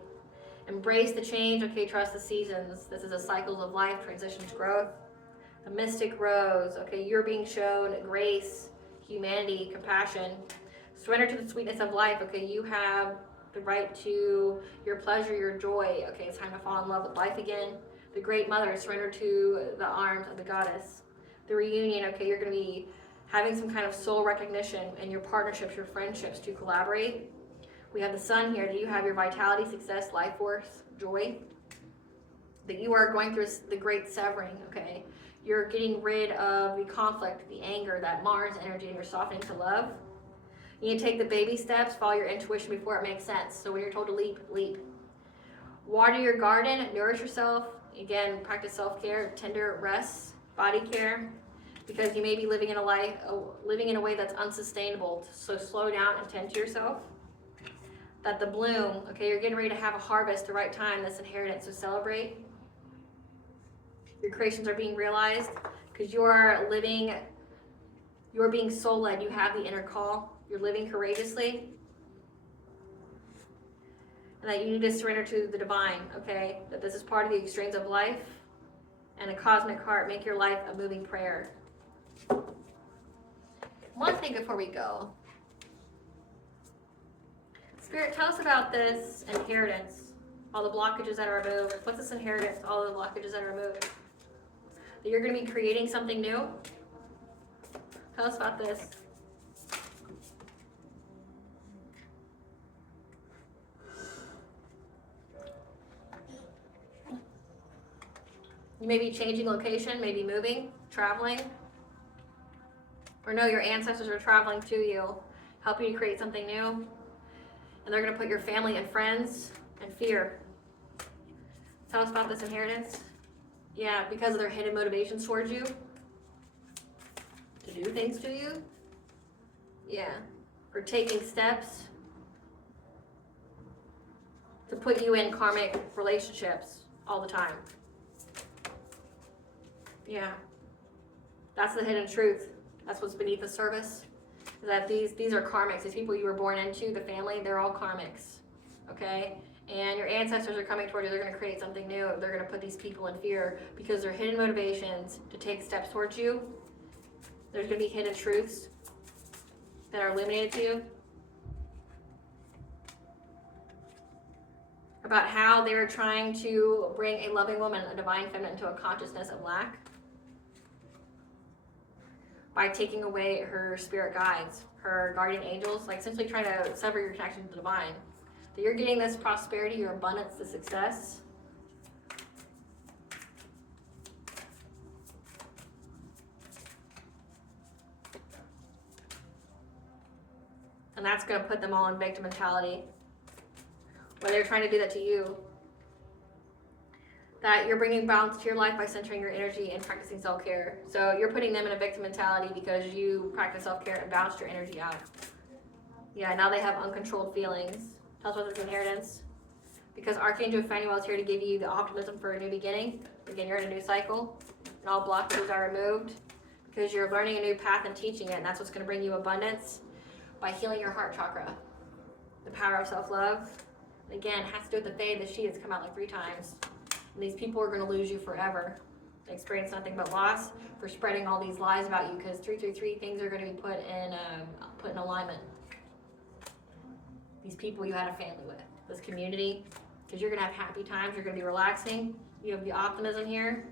Embrace the change. Okay, trust the seasons. This is a cycle of life, transitions, growth. A mystic rose. Okay, you're being shown grace, humanity, compassion. Surrender to the sweetness of life. Okay, you have the right to your pleasure, your joy. Okay, it's time to fall in love with life again. The Great Mother, surrender to the arms of the Goddess. The reunion. Okay, you're going to be having some kind of soul recognition in your partnerships, your friendships to collaborate. We have the Sun here. Do you have your vitality, success, life force, joy? That you are going through the great severing. Okay, you're getting rid of the conflict, the anger, that Mars energy, and you're softening to love. You need to take the baby steps, follow your intuition before it makes sense. So when you're told to leap, leap. Water your garden, nourish yourself. Again, practice self-care, tender rest, body care, because you may be living in a way that's unsustainable. So slow down and tend to yourself. That the bloom, okay, you're getting ready to have a harvest the right time, this inheritance, so celebrate. Your creations are being realized because you're being soul-led. You have the inner call. You're living courageously. And that you need to surrender to the divine, okay? That this is part of the extremes of life. And a cosmic heart, make your life a moving prayer. One thing before we go. Spirit, tell us about this inheritance. All the blockages that are removed. What's this inheritance? All the blockages that are removed. That you're going to be creating something new. Tell us about this. You may be changing location, maybe moving, traveling. Or no, your ancestors are traveling to you, help you to create something new. And they're going to put your family and friends in fear. Tell us about this inheritance. Yeah, because of their hidden motivations towards you. To do things to you. Yeah. For taking steps to put you in karmic relationships all the time. Yeah. That's the hidden truth. That's what's beneath the surface. That these are karmics. These people you were born into, the family, they're all karmics. Okay? And your ancestors are coming toward you. They're going to create something new. They're going to put these people in fear because their hidden motivations to take steps towards you. There's going to be hidden truths that are illuminated to you about how they're trying to bring a loving woman, a divine feminine, into a consciousness of lack by taking away her spirit guides, her guardian angels, like essentially trying to sever your connection to the divine. So you're getting this prosperity, your abundance, the success. And that's going to put them all in victim mentality. Where they're trying to do that to you. That you're bringing balance to your life by centering your energy and practicing self-care. So you're putting them in a victim mentality because you practice self-care and balance your energy out. Yeah, now they have uncontrolled feelings. Tell us about this inheritance. Because Archangel Phanuel is here to give you the optimism for a new beginning. Again, you're in a new cycle. And all blockages are removed. Because you're learning a new path and teaching it. And that's what's going to bring you abundance by healing your heart chakra. The power of self-love. Again, has to do with the Fae, the she has come out like 3 times. And these people are going to lose you forever. They experience nothing but loss for spreading all these lies about you because 333 things are going to be put in alignment. These people you had a family with, this community, because you're going to have happy times. You're going to be relaxing. You have the optimism here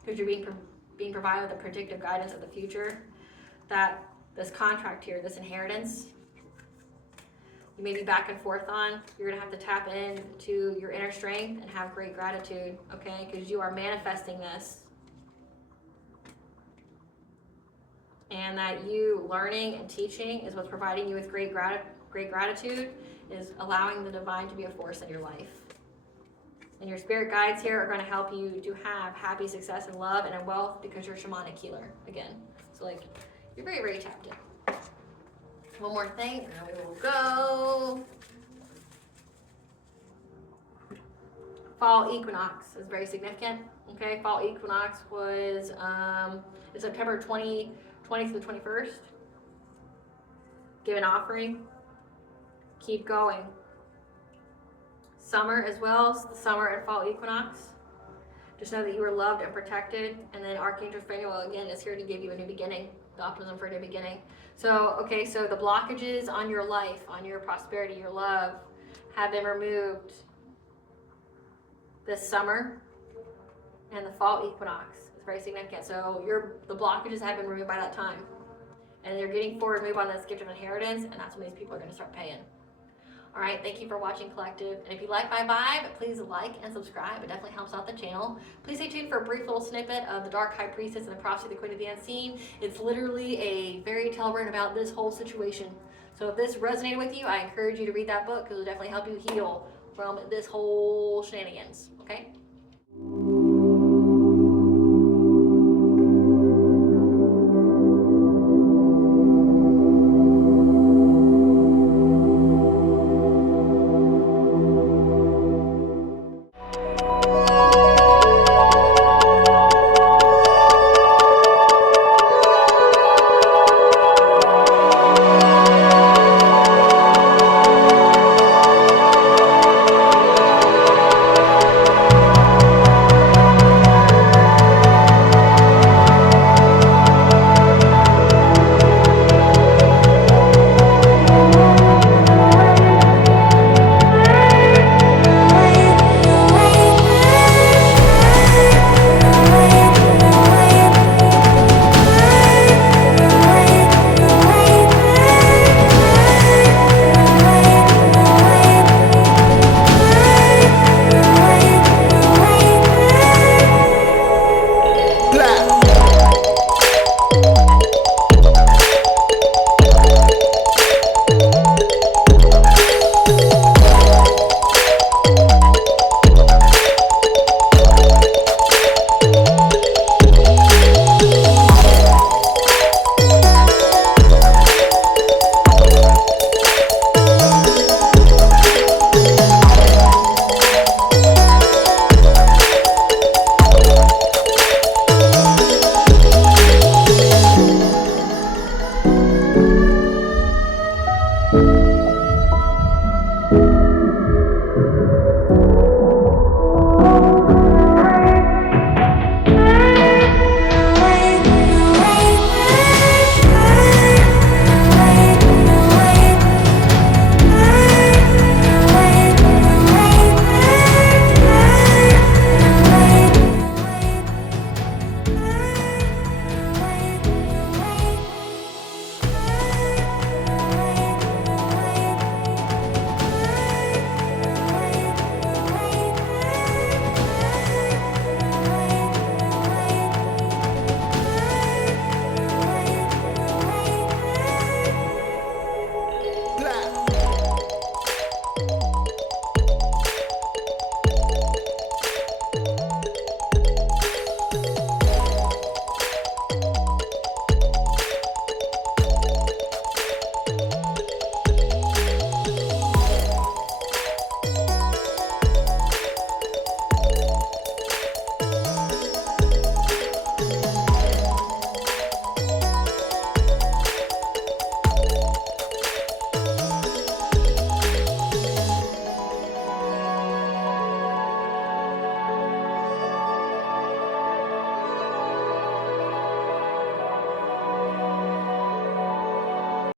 because you're being provided with the predictive guidance of the future. That this contract here, this inheritance, you may be back and forth on. You're going to have to tap into your inner strength and have great gratitude, okay? Because you are manifesting this. And that you learning and teaching is what's providing you with great gratitude, is allowing the divine to be a force in your life. And your spirit guides here are going to help you to have happy success and love and in wealth because you're a shamanic healer, again. So, like, you're very, very tapped in. One more thing, and we will go. Fall equinox is very significant. Okay, fall equinox was September 20th to the 21st. Give an offering. Keep going. Summer as well, so the summer and fall equinox. Just know that you are loved and protected. And then Archangel Phanuel again is here to give you a new beginning. The optimism for a new beginning. So, okay, so the blockages on your life, on your prosperity, your love, have been removed this summer and the fall equinox. It's very significant. So the blockages have been removed by that time. And you're getting forward move on this gift of inheritance, and that's when these people are going to start paying. All right, thank you for watching, Collective. And if you like my vibe, please like and subscribe. It definitely helps out the channel. Please stay tuned for a brief little snippet of the Dark High Priestess and the Prophecy of the Queen of the Unseen. It's literally a fairy tale written about this whole situation. So if this resonated with you, I encourage you to read that book because it'll definitely help you heal from this whole shenanigans. Okay?